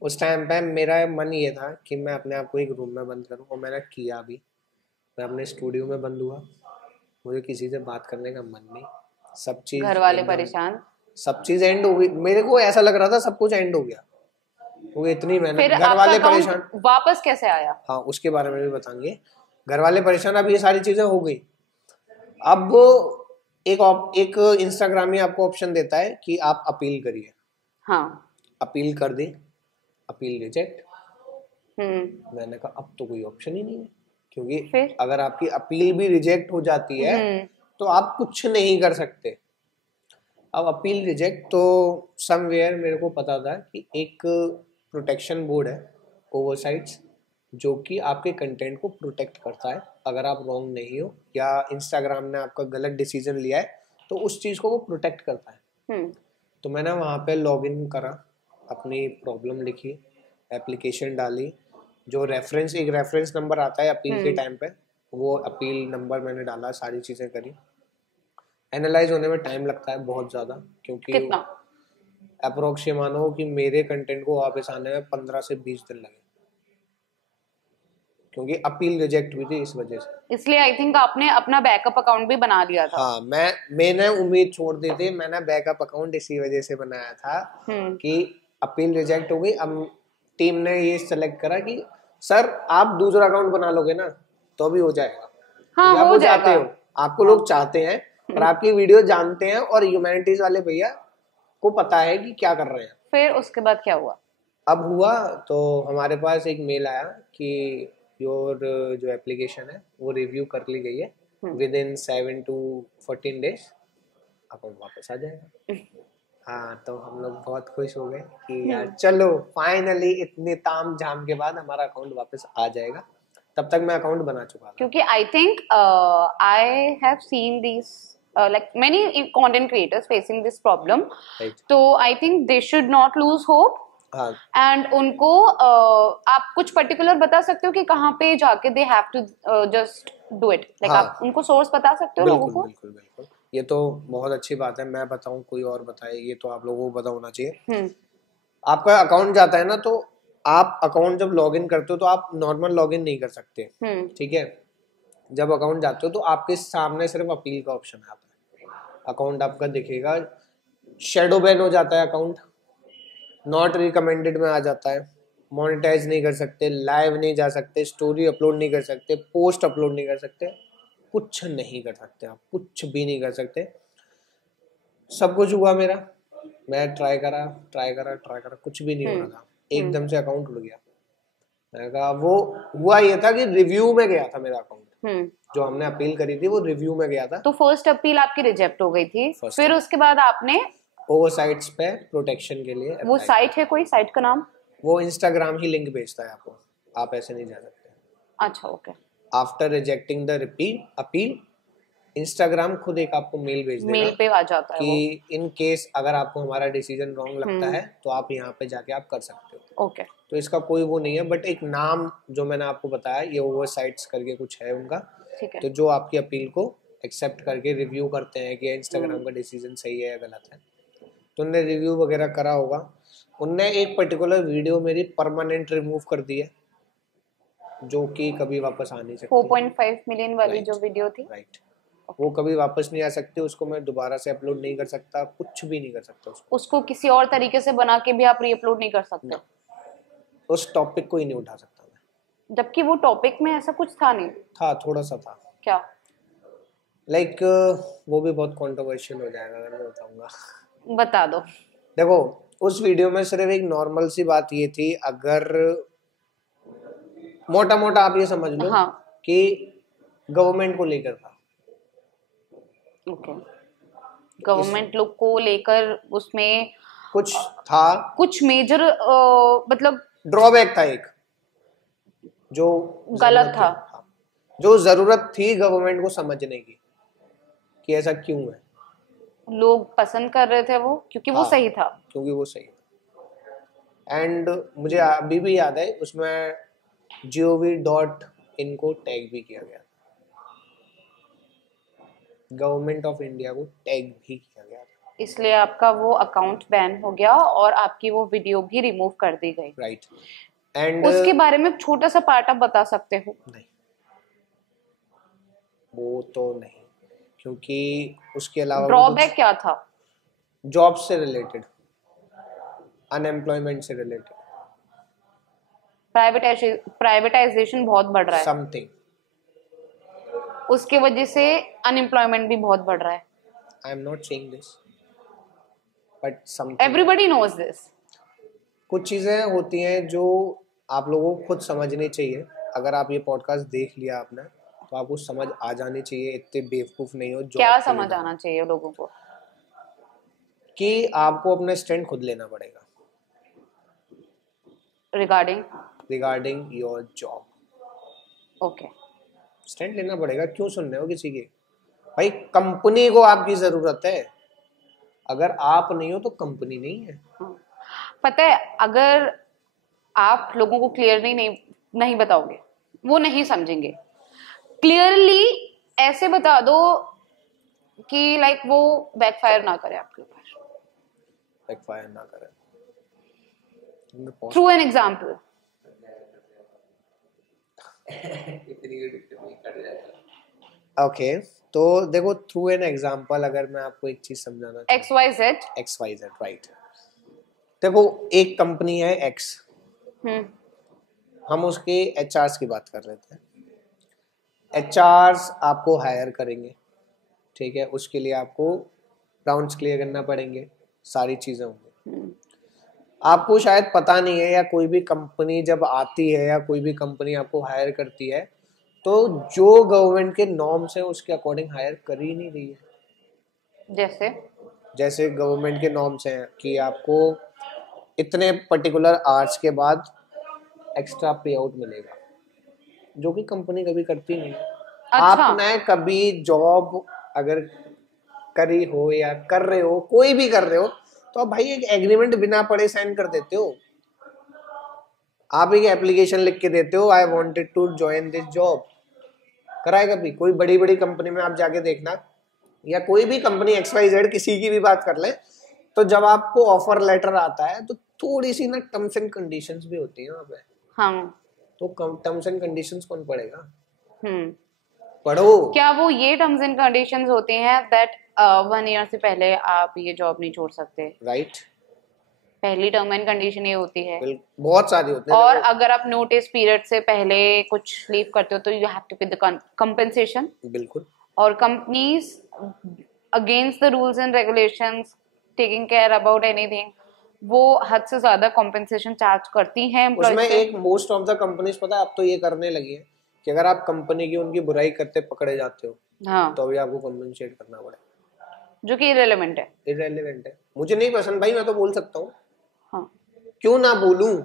उस टाइम पे मेरा मन ये था कि मैं अपने आप को एक रूम में बंद करूं, और मैंने किया भी। मैं अपने स्टूडियो में बंद हुआ, मुझे किसी से बात करने का मन नहीं, सब चीज, घर वाले परेशान, सब चीज एंड हो गई। मेरे को ऐसा लग रहा था सब कुछ एंड हो गया, वो इतनी मेहनत। फिर घर वाले परेशान, वापस कैसे आया? हाँ उसके बारे में भी बताएंगे। घर वाले परेशान, अब ये सारी चीजें हो गई। अब एक इंस्टाग्राम में आपको ऑप्शन देता है कि आप अपील करिए। हाँ, अपील कर दी, अपील रिजेक्ट। मैंने कहा अब तो कोई ऑप्शन ही नहीं है, क्योंकि अगर आपकी अपील भी रिजेक्ट हो जाती है तो आप कुछ नहीं कर सकते। अब अपील रिजेक्ट, तो समवेयर मेरे को पता था कि एक प्रोटेक्शन बोर्ड है, ओवरसाइट्स, जो कि आपके कंटेंट को प्रोटेक्ट करता है। अगर आप रॉन्ग नहीं हो या इंस्टाग्राम ने आपका गलत डिसीजन लिया है तो उस चीज को वो प्रोटेक्ट करता है। तो मैंने वहां पे लॉग इन करा, अपनी प्रॉब्लम लिखी, एप्लीकेशन डाली, जो एक रेफरेंस नंबर आता है अपील के टाइम पे, वो अपील नंबर मैंने डाला, सारी चीजें करी। एनालाइज होने में टाइम लगता है बहुत ज्यादा, क्योंकि अप्रोक्स मानो कि मेरे कंटेंट को वापस आने में 15 से 20 दिन लगे, क्योंकि अपील रिजेक्ट हुई थी इस वजह से। इसलिए आई थिंक आपने अपना बैकअप अकाउंट भी बना लिया था। हाँ, मैंने उम्मीद छोड़ दी थी, मैंने बैकअप अकाउंट इसी वजह से बनाया था कि अपील रिजेक्ट हो गई। अब टीम ने ये सेलेक्ट करा कि सर आप दूसरा अकाउंट बना लोगे ना तो भी हो जाएगा। हाँ, आप चाहते हो, आपको लोग चाहते हैं और आपकी वीडियो जानते हैं, और ह्यूमैनिटीज वाले भैया को पता है कि क्या कर रहे हैं। फिर उसके बाद क्या हुआ? अब हुआ तो हमारे पास एक मेल आया कि योर जो एप्लीकेशन है वो रिव्यू कर ली गई है, with in 7 to 14 days account वापस आ जाएगा। हाँ, तो हम लोग बहुत खुश हो गए कि यार चलो फाइनली इतने ताम झाम के बाद हमारा अकाउंट वापस आ जाएगा। तब तक मैं अकाउंट बना चुका था, क्योंकि I think I have seen this like many content creators facing this problem, तो I think they should not lose hope. And उनको आप कुछ पर्टिकुलर बता सकते हो कि कहाँ पे जाके they have to just do it, like आप उनको सोर्स बता सकते हो लोगों को? बिल्कुल बिल्कुल, ये तो बहुत अच्छी बात है। मैं बताऊं कोई और बताए, ये तो आप लोगों को पता होना चाहिए। आपका अकाउंट जाता है ना, तो आप अकाउंट जब लॉग इन करते हो तो आप नॉर्मल लॉग इन नहीं कर सकते, ठीक है। जब अकाउंट जाते हो तो आपके सामने सिर्फ अपील का ऑप्शन आता है, अकाउंट आपका दिखेगा, शेडो बैन हो जाता है अकाउंट, नॉट रिकमेंडेड में आ जाता है, मोनेटाइज नहीं कर सकते, लाइव नहीं जा सकते, स्टोरी अपलोड नहीं कर सकते, पोस्ट अपलोड नहीं कर सकते, कुछ नहीं कर सकते, आप कुछ भी नहीं कर सकते। सब कुछ हुआ मेरा, मैं ट्राई करा, कुछ भी नहीं हो रहा था। एकदम से अकाउंट उड़ गया। मैंने कहा, वो हुआ ये था कि रिव्यू में गया था मेरा अकाउंट, जो हमने अपील करी थी वो रिव्यू में गया था। तो फर्स्ट अपील आपकी रिजेक्ट हो गई थी, फिर उसके बाद आपने ओवरसाइट्स पे प्रोटेक्शन के लिए, वो साइट है, कोई साइट का नाम? वो इंस्टाग्राम ही लिंक भेजता है आपको, आप ऐसे नहीं जा सकते। अच्छा, okay. After rejecting the appeal, Instagram खुद एक आपको मेल भेज देगा, मेल पे आ जाता है कि इन केस अगर आपको हमारा डिसीजन रॉन्ग लगता है तो आप यहाँ पे जाके आप कर सकते हो। ओके। तो इसका कोई वो नहीं है, बट एक नाम जो मैंने आपको बताया ये ओवरसाइट्स करके कुछ है उनका, ठीक है। तो जो आपकी अपील को एक्सेप्ट करके रिव्यू करते हैं कि इंस्टाग्राम का डिसीजन सही है या गलत है, तो उनने रिव्यू वगैरह करा होगा। उनने एक पर्टिकुलर वीडियो मेरी परमानेंट रिमूव कर दी है, जो कि कभी वापस आ नहीं सकती। 4.5 मिलियन वाली Right. जो वीडियो थी, राइट, वो कभी वापस नहीं आ सकती, उसको मैं दोबारा से अपलोड नहीं कर सकता, कुछ भी नहीं कर सकता उसको किसी और तरीके से बना के भी आप रीअपलोड नहीं कर सकते, उस टॉपिक को ही नहीं उठा सकता मैं। जबकि वो टॉपिक में ऐसा कुछ था नहीं। था, थोड़ा सा था। क्या? लाइक वो भी बहुत कंट्रोवर्शियल हो जाएगा अगर मैं बताऊंगा। बता दो। देखो, उस वीडियो में सिर्फ एक नॉर्मल सी बात ये थी, अगर मोटा मोटा आप ये समझ लो हाँ। कि गवर्नमेंट को लेकर था। ओके। गवर्नमेंट लोग को लेकर उसमें कुछ था, कुछ मेजर मतलब ड्रॉबैक था एक जो गलत जरूरत था। थी। हाँ, जो जरूरत थी गवर्नमेंट को समझने की कि ऐसा क्यों है। लोग पसंद कर रहे थे वो क्योंकि वो हाँ, सही था। क्योंकि वो सही था। एंड मुझे अभी भी याद है उसमें gov.in को टैग भी किया गया, गवर्नमेंट ऑफ इंडिया को टैग भी किया गया, इसलिए आपका वो अकाउंट बैन हो गया और आपकी वो वीडियो भी रिमूव कर दी गई। राइट। एंड उसके बारे में छोटा सा पार्ट आप बता सकते हो? नहीं, वो तो नहीं, क्योंकि उसके अलावा ड्रॉबैक क्या था? जॉब से रिलेटेड, अनएम्प्लॉयमेंट से रिलेटेड, प्राइवेटाइजेशन बहुत बढ़ रहा है, समथिंग, उसके वजह से अनएम्प्लॉयमेंट भी बहुत बढ़ रहा है। I am not saying this but something, everybody knows this. कुछ चीजें होती हैं जो आप लोगों को खुद समझनी चाहिए। अगर आप ये पॉडकास्ट देख लिया आपने तो आपको समझ आ जानी चाहिए, इतने बेवकूफ नहीं हो। क्या समझ आना चाहिए लोगों को? कि आपको अपना स्टैंड खुद लेना पड़ेगा regarding your job. Okay. Stand लेना पड़ेगा। क्यों सुन रहे हो किसी की? भाई कंपनी को आपकी जरूरत है, अगर आप नहीं हो तो कंपनी नहीं है। पता है, अगर आप लोगों को क्लियरली नहीं बताओगे वो नहीं समझेंगे। क्लियरली ऐसे बता दो कि लाइक वो बैकफायर ना करे आपके ऊपर, बैकफायर ना करे। Through an example. ओके, तो देखो, थ्रू एन एग्जाम्पल अगर मैं आपको एक चीज समझाना XYZ, राइट। देखो, एक कंपनी है X, हम उसके HRs की बात कर रहे थे। HRs आपको हायर करेंगे, ठीक है, उसके लिए आपको राउंड्स क्लियर करना पड़ेंगे, सारी चीजें होंगी। आपको शायद पता नहीं है, या कोई भी कंपनी जब आती है या कोई भी कंपनी आपको हायर करती है तो जो गवर्नमेंट के नॉर्म्स है उसके अकॉर्डिंग हायर कर ही नहीं रही है। जैसे गवर्नमेंट के नॉर्म्स हैं कि आपको इतने पर्टिकुलर आवर्स के बाद एक्स्ट्रा पे आउट मिलेगा, जो कि कंपनी कभी करती नहीं है। अच्छा। आपने कभी जॉब अगर करी हो या कर रहे हो, कोई भी कर रहे हो, तो आप भाई एक एग्रीमेंट बिना पढ़े साइन कर देते हो। आप एक एप्लीकेशन लिख के देते हो, I wanted to join this job. कराए कभी? कोई बड़ी बड़ी कंपनी में आप जाके देखना, या कोई भी कंपनी XYZ किसी की भी बात कर ले, तो जब आपको ऑफर लेटर आता है तो थोड़ी सी ना टर्म्स एंड कंडीशंस भी होती है वहाँ पे। हाँ। तो टर्म्स एंड कंडीशंस कौन पढ़ेगा? पढ़ो। क्या वो ये टर्म्स एंड कंडीशंस होते हैं दैट 1 ईयर से पहले आप ये जॉब नहीं छोड़ सकते? राइट। पहली टर्म एंड कंडीशन ये होती है। बहुत सारी होती है। और अगर आप नोटिस पीरियड से पहले कुछ लीव करते हो तो यू हैव टू पे द कंपेंसेशन। बिल्कुल। और companies against the rules and regulations, taking care about anything, वो हद से ज्यादा कंपेंसेशन चार्ज करती हैं एम्प्लॉयज उसमें से। एक मोस्ट ऑफ द कंपनीज, पता है अब तो ये करने लगी है कि अगर आप कंपनी की उनकी बुराई करते पकड़े जाते हो, हाँ, तो अभी आपको कंपनसेट करना पड़ेगा, जो कि इररिलेवेंट है। इररिलेवेंट है। मुझे नहीं पसंद भाई, मैं तो बोल सकता हूँ। हाँ, क्यों ना बोलूं?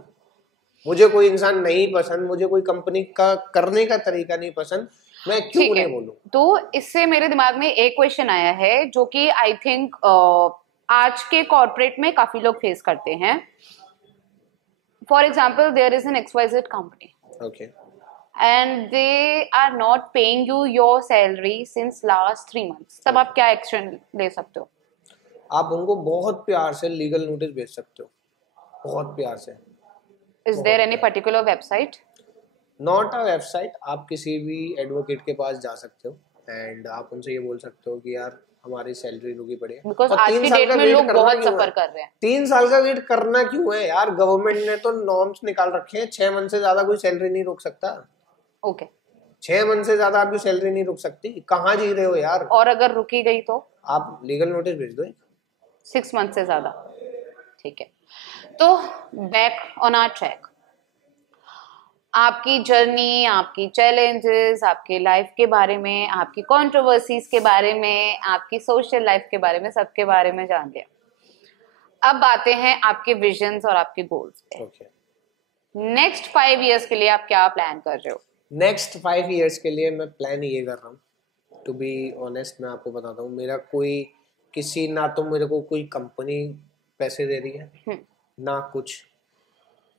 मुझे कोई इंसान नहीं पसंद, मुझे कोई कंपनी का करने का तरीका नहीं पसंद, मैं क्यों ठीक है, नहीं बोलूं? तो इससे मेरे दिमाग में एक क्वेश्चन आया है जो कि आई थिंक आज के कॉर्पोरेट में काफी लोग फेस करते हैं. For example, there is an XYZ company okay, and they are not paying you your salary since last 3 months. तब आप क्या एक्शन ले सकते हो? आप उनको बहुत प्यार से लीगल नोटिस भेज सकते हो, बहुत प्यार से. Is there any particular website? Not a website. आप किसी भी एडवोकेट के पास जा सकते हो एंड आप उनसे ये बोल सकते हो कि यार हमारी सैलरी रुकी पड़ी है. Because और आज 3 की साल डेट का में वेट लोग करना बहुत क्यों सफर है? कर रहे हैं. 3 साल का वेट करना क्यों है यार? गवर्नमेंट ने तो नॉर्म्स निकाल रखे हैं, 6 मंथ से ज्यादा कोई सैलरी नहीं रोक सकता. ओके. 6 मंथ से ज्यादा आपकी सैलरी नहीं रुक सकती. कहाँ जी रहे हो यार? और अगर रुकी गई तो आप लीगल नोटिस भेज दो. 6 मंथ से ज्यादा. ठीक है, तो बैक ऑन आवर ट्रैक. आपकी जर्नी, आपकी चैलेंजेस, आपके लाइफ के बारे में, आपकी कंट्रोवर्सीज के बारे में, आपकी सोशल लाइफ के बारे में, सबके बारे में जान लिया. अब आते हैं आपके विजन्स और आपके गोल्स पे. ओके, नेक्स्ट 5 इयर्स के लिए आप क्या प्लान कर रहे हो? नेक्स्ट 5 इयर्स के लिए मैं प्लान ये कर रहा हूँ. टू बी ऑनेस्ट मैं आपको बताता हूँ, मेरा कोई किसी ना तो मेरे को कोई कंपनी पैसे दे रही है ना कुछ.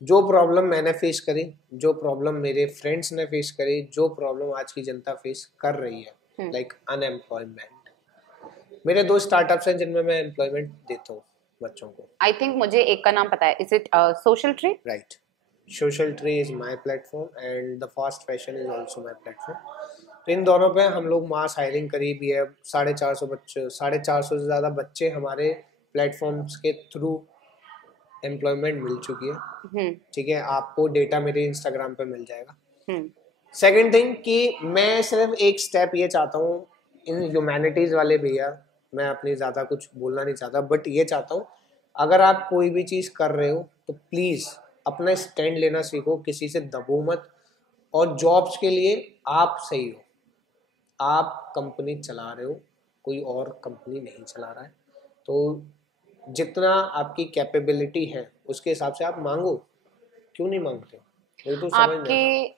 जो प्रॉब्लम मैंने फेस करी, जो प्रॉब्लम मेरे फ्रेंड्स ने फेस करी, जो प्रॉब्लम आज की जनता फेस कर रही है, लाइक अनएम्प्लॉयमेंट. मेरे 2 स्टार्टअप्स हैं जिनमें मैं एम्प्लॉयमेंट देता हूँ बच्चों को. आई थिंक मुझे एक का नाम पता है. Is it social tree? Right. Social tree is my platform and the fast fashion is also my platform. तो इन दोनों पे हम लोग मास हायरिंग करी भी है. 450 बच्चे, 450 से ज़्यादा बच्चे हमारे प्लेटफॉर्म्स के थ्रू एम्प्लॉयमेंट मिल चुकी है. ठीक है, आपको डेटा मेरे इंस्टाग्राम पे मिल जाएगा. सेकंड थिंग कि मैं सिर्फ एक स्टेप ये चाहता हूँ इन ह्यूमैनिटीज़ वाले भैया, मैं अपनी ज़्यादा कुछ बोलना नहीं चाहता, बट ये चाहता हूँ अगर आप कोई भी चीज़ कर रहे हो तो प्लीज़ अपना स्टैंड लेना सीखो, किसी से दबो मत. और जॉब्स के लिए आप सही हो. आप कंपनी चला रहे हो, कोई और कंपनी नहीं चला रहा है. तो जितना आपकी कैपेबिलिटी है उसके हिसाब से आप मांगो. क्यों नहीं मांगते? ये तो समझ नहीं आता. आपके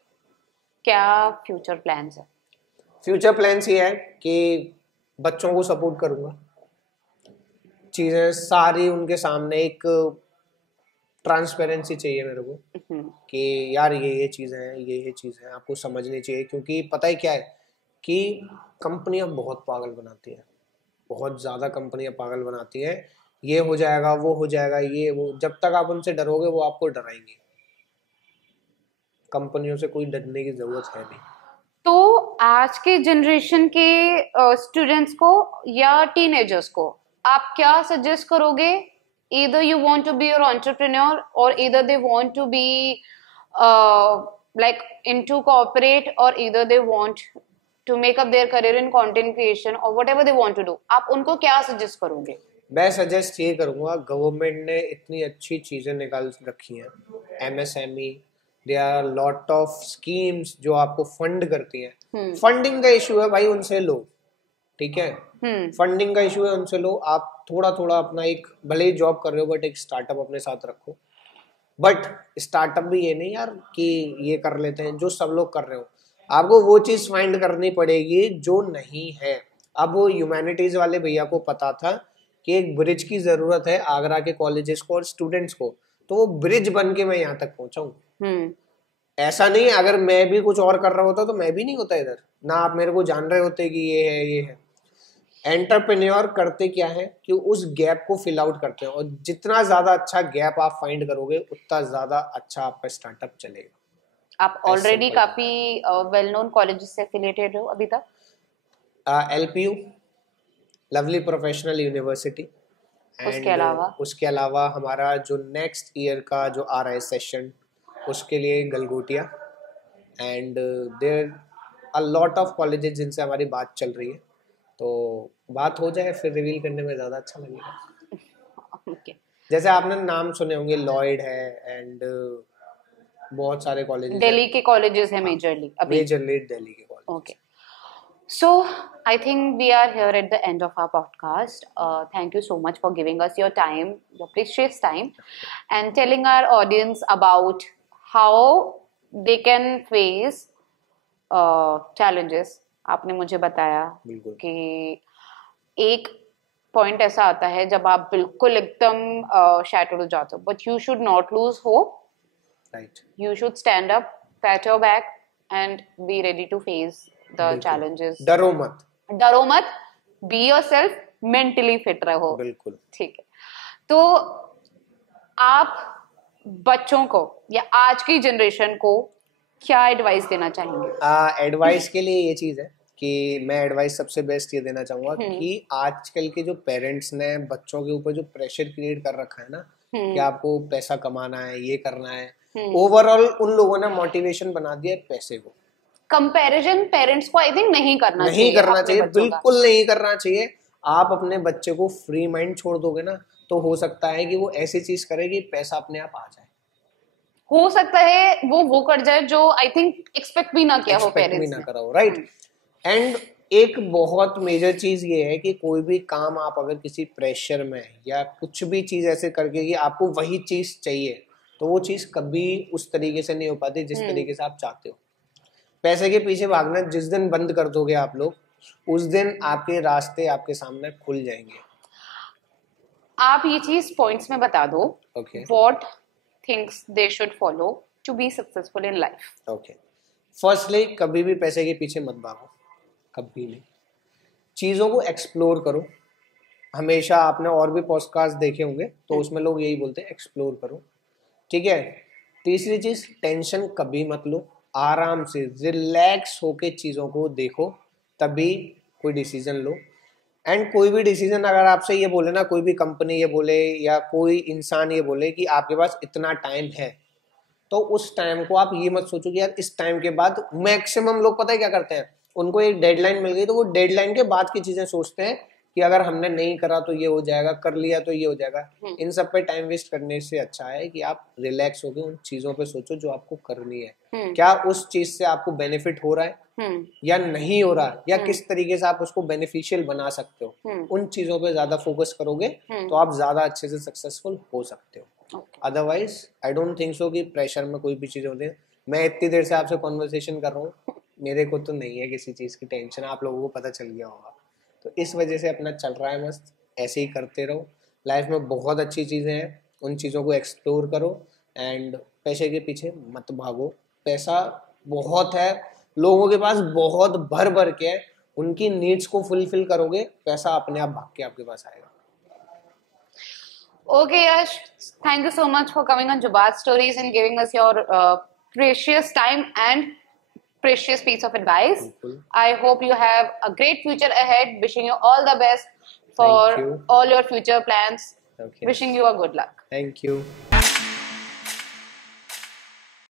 क्या फ्यूचर प्लान्स है? फ्यूचर प्लान्स ये है कि बच्चों को सपोर्ट करूंगा. चीजें सारी उनके सामने एक ट्रांसपेरेंसी चाहिए मेरे को कि यार ये चीजें हैं, ये चीजें हैं, आपको समझनी चाहिए. क्योंकि पता ही क्या है कि कंपनियां बहुत पागल बनाती हैं, बहुत ज़्यादा कंपनियां पागल बनाती हैं. ये हो जाएगा, वो हो जाएगा, ये वो. जब तक आप उनसे डरोगे वो आपको डराएंगे. कंपनियों से कोई डरने की जरूरत है नहीं. तो आज के जनरेशन के स्टूडेंट्स को या टीनेजर्स को आप क्या सजेस्ट करोगे? either you want to be your entrepreneur or either they want to be like into corporate or either they want to make up their career in content creation or whatever they want to do. आप उनको क्या suggest करोगे? मैं suggest ये करूँगा, government ने इतनी अच्छी चीज़ें निकाल रखी हैं, MSME, there are lot of schemes जो आपको फंड करती हैं. फंडिंग का इशू है भाई, उनसे लो. ठीक है, फंडिंग का इशू है, उनसे लो. आप थोड़ा थोड़ा अपना एक, भले ही जॉब कर रहे हो बट एक स्टार्टअप अपने साथ रखो. बट स्टार्टअप भी ये नहीं यार कि ये कर लेते हैं जो सब लोग कर रहे हो. आपको वो चीज़ फाइंड करनी पड़ेगी जो नहीं है. अब वो ह्यूमैनिटीज वाले भैया को पता था कि एक ब्रिज की जरूरत है आगरा के कॉलेजेस को और स्टूडेंट्स को, तो वो ब्रिज बन के मैं यहाँ तक पहुंचा हूँ. ऐसा नहीं, अगर मैं भी कुछ और कर रहा होता तो मैं भी नहीं होता इधर ना. आप मेरे को जान रहे होते कि ये है, ये है. एंटरप्रेन्योर करते क्या है कि उस गैप को फिल आउट करते हैं, और जितना ज्यादा अच्छा गैप आप फाइंड करोगे उतना ज्यादा अच्छा आपका स्टार्टअप चलेगा. आप ऑलरेडी काफी वेल नोन कॉलेजेस से एफिलिएटेड हो अभी तक? LPU, lovely professional university. उसके अलावा हमारा जो नेक्स्ट ईयर का जो आ रहा है सेशन, उसके लिए Galgotias. And there a lot of colleges जिनसे हमारी बात चल रही है. तो बात हो जाए फिर रिवील करने में ज़्यादा अच्छा लगेगा. okay. जैसे आपने नाम सुने होंगे, लॉयड है एंड बहुत सारे कॉलेजेस. दिल्ली के कॉलेजेस है मेजरली दिल्ली के college. Okay, so I think we are here at the end of our podcast. Thank you so much for giving us your time, your precious time, and telling our audience about how they can face challenges, आपने मुझे बताया बिल्कुल। कि एक point ऐसा आता है जब आप बिल्कुल एकदम शैटर्ड हो जाते हो, but you should not lose hope, right, you should stand up, pat your back and be ready to face the challenges. डरो मत, be yourself, mentally fit रहो। बिल्कुल। ठीक है, तो आप बच्चों को या आज की जनरेशन को क्या एडवाइस देना चाहेंगे? एडवाइस के लिए ये चीज है कि मैं एडवाइस सबसे बेस्ट ये देना चाहूंगा कि आजकल के जो पेरेंट्स ने बच्चों के ऊपर जो प्रेशर क्रिएट कर रखा है ना कि आपको पैसा कमाना है, ये करना है, ओवरऑल उन लोगों ने मोटिवेशन बना दिया है पैसे को। कंपैरिजन पेरेंट्स को आई थिंक नहीं करना चाहिए, बिल्कुल नहीं करना चाहिए। आप अपने बच्चे को फ्री माइंड छोड़ दोगे ना तो हो सकता है कि वो ऐसी चीज करे कि पैसा अपने आप आ जाए, हो सकता है वो कर जाए जो आई थिंक एक्सपेक्ट भी ना किया हो पेरेंट्स ने, करा हो, राइट। एंड एक बहुत मेजर चीज ये है कि कोई भी काम आप अगर किसी प्रेशर में या कुछ भी चीज ऐसे करके कि आपको वही चीज चाहिए तो वो चीज कभी उस तरीके से नहीं हो पाती जिस तरीके से आप चाहते हो। पैसे के पीछे भागना जिस दिन बंद कर दोगे आप लोग, उस दिन आपके रास्ते आपके सामने खुल जाएंगे। आप ये चीज पॉइंट्स में बता दो, what things they should follow to be successful in life. Okay, firstly कभी भी पैसे के पीछे मत भागो, कभी नहीं। चीजों को एक्सप्लोर करो। हमेशा आपने और भी पॉडकास्ट देखे होंगे तो उसमें लोग यही बोलते हैं एक्सप्लोर करो, ठीक है। तीसरी चीज, टेंशन कभी मत लो, आराम से रिलैक्स होके चीजों को देखो, तभी कोई डिसीजन लो। एंड कोई भी डिसीजन अगर आपसे ये बोले ना, कोई भी कंपनी ये बोले या कोई इंसान ये बोले कि आपके पास इतना टाइम है, तो उस टाइम को आप ये मत सोचो कि यार इस टाइम के बाद, मैक्सिमम लोग पता है क्या करते हैं, उनको एक डेडलाइन मिल गई तो वो डेडलाइन के बाद की चीजें सोचते हैं कि अगर हमने नहीं करा तो ये हो जाएगा, कर लिया तो ये हो जाएगा। इन सब पे टाइम वेस्ट करने से अच्छा है कि आप रिलैक्स होकर उन चीजों पे सोचो जो आपको करनी है। क्या उस चीज से आपको बेनिफिट हो रहा है या नहीं हो रहा, या किस तरीके से आप उसको बेनिफिशियल बना सकते हो, उन चीजों पे ज्यादा फोकस करोगे तो आप ज्यादा अच्छे से सक्सेसफुल हो सकते हो। अदरवाइज आई डोंट थिंक सो कि प्रेशर में कोई भी चीज होती है। मैं इतनी देर से आपसे कॉन्वर्सेशन कर रहा हूँ, मेरे को तो नहीं है किसी चीज की टेंशन, आप लोगों को पता चल गया होगा। तो इस वजह से अपना चल रहा है, मस्त ऐसे ही करते रहो। लाइफ में बहुत अच्छी चीज़ें हैं, उन चीज़ों को एक्सप्लोर करो एंड पैसे के पीछे मत भागो। पैसा बहुत है लोगों के पास, बहुत भर भर के है, उनकी नीड्स को फुलफिल करोगे, पैसा अपने आप भाग के आपके पास आएगा। Okay, Yash, thank you so much for coming on Jubaat Stories and giving us your precious time and precious piece of advice. I hope you have a great future ahead. Wishing you all the best for all your future plans. Wishing you a good luck. Thank you.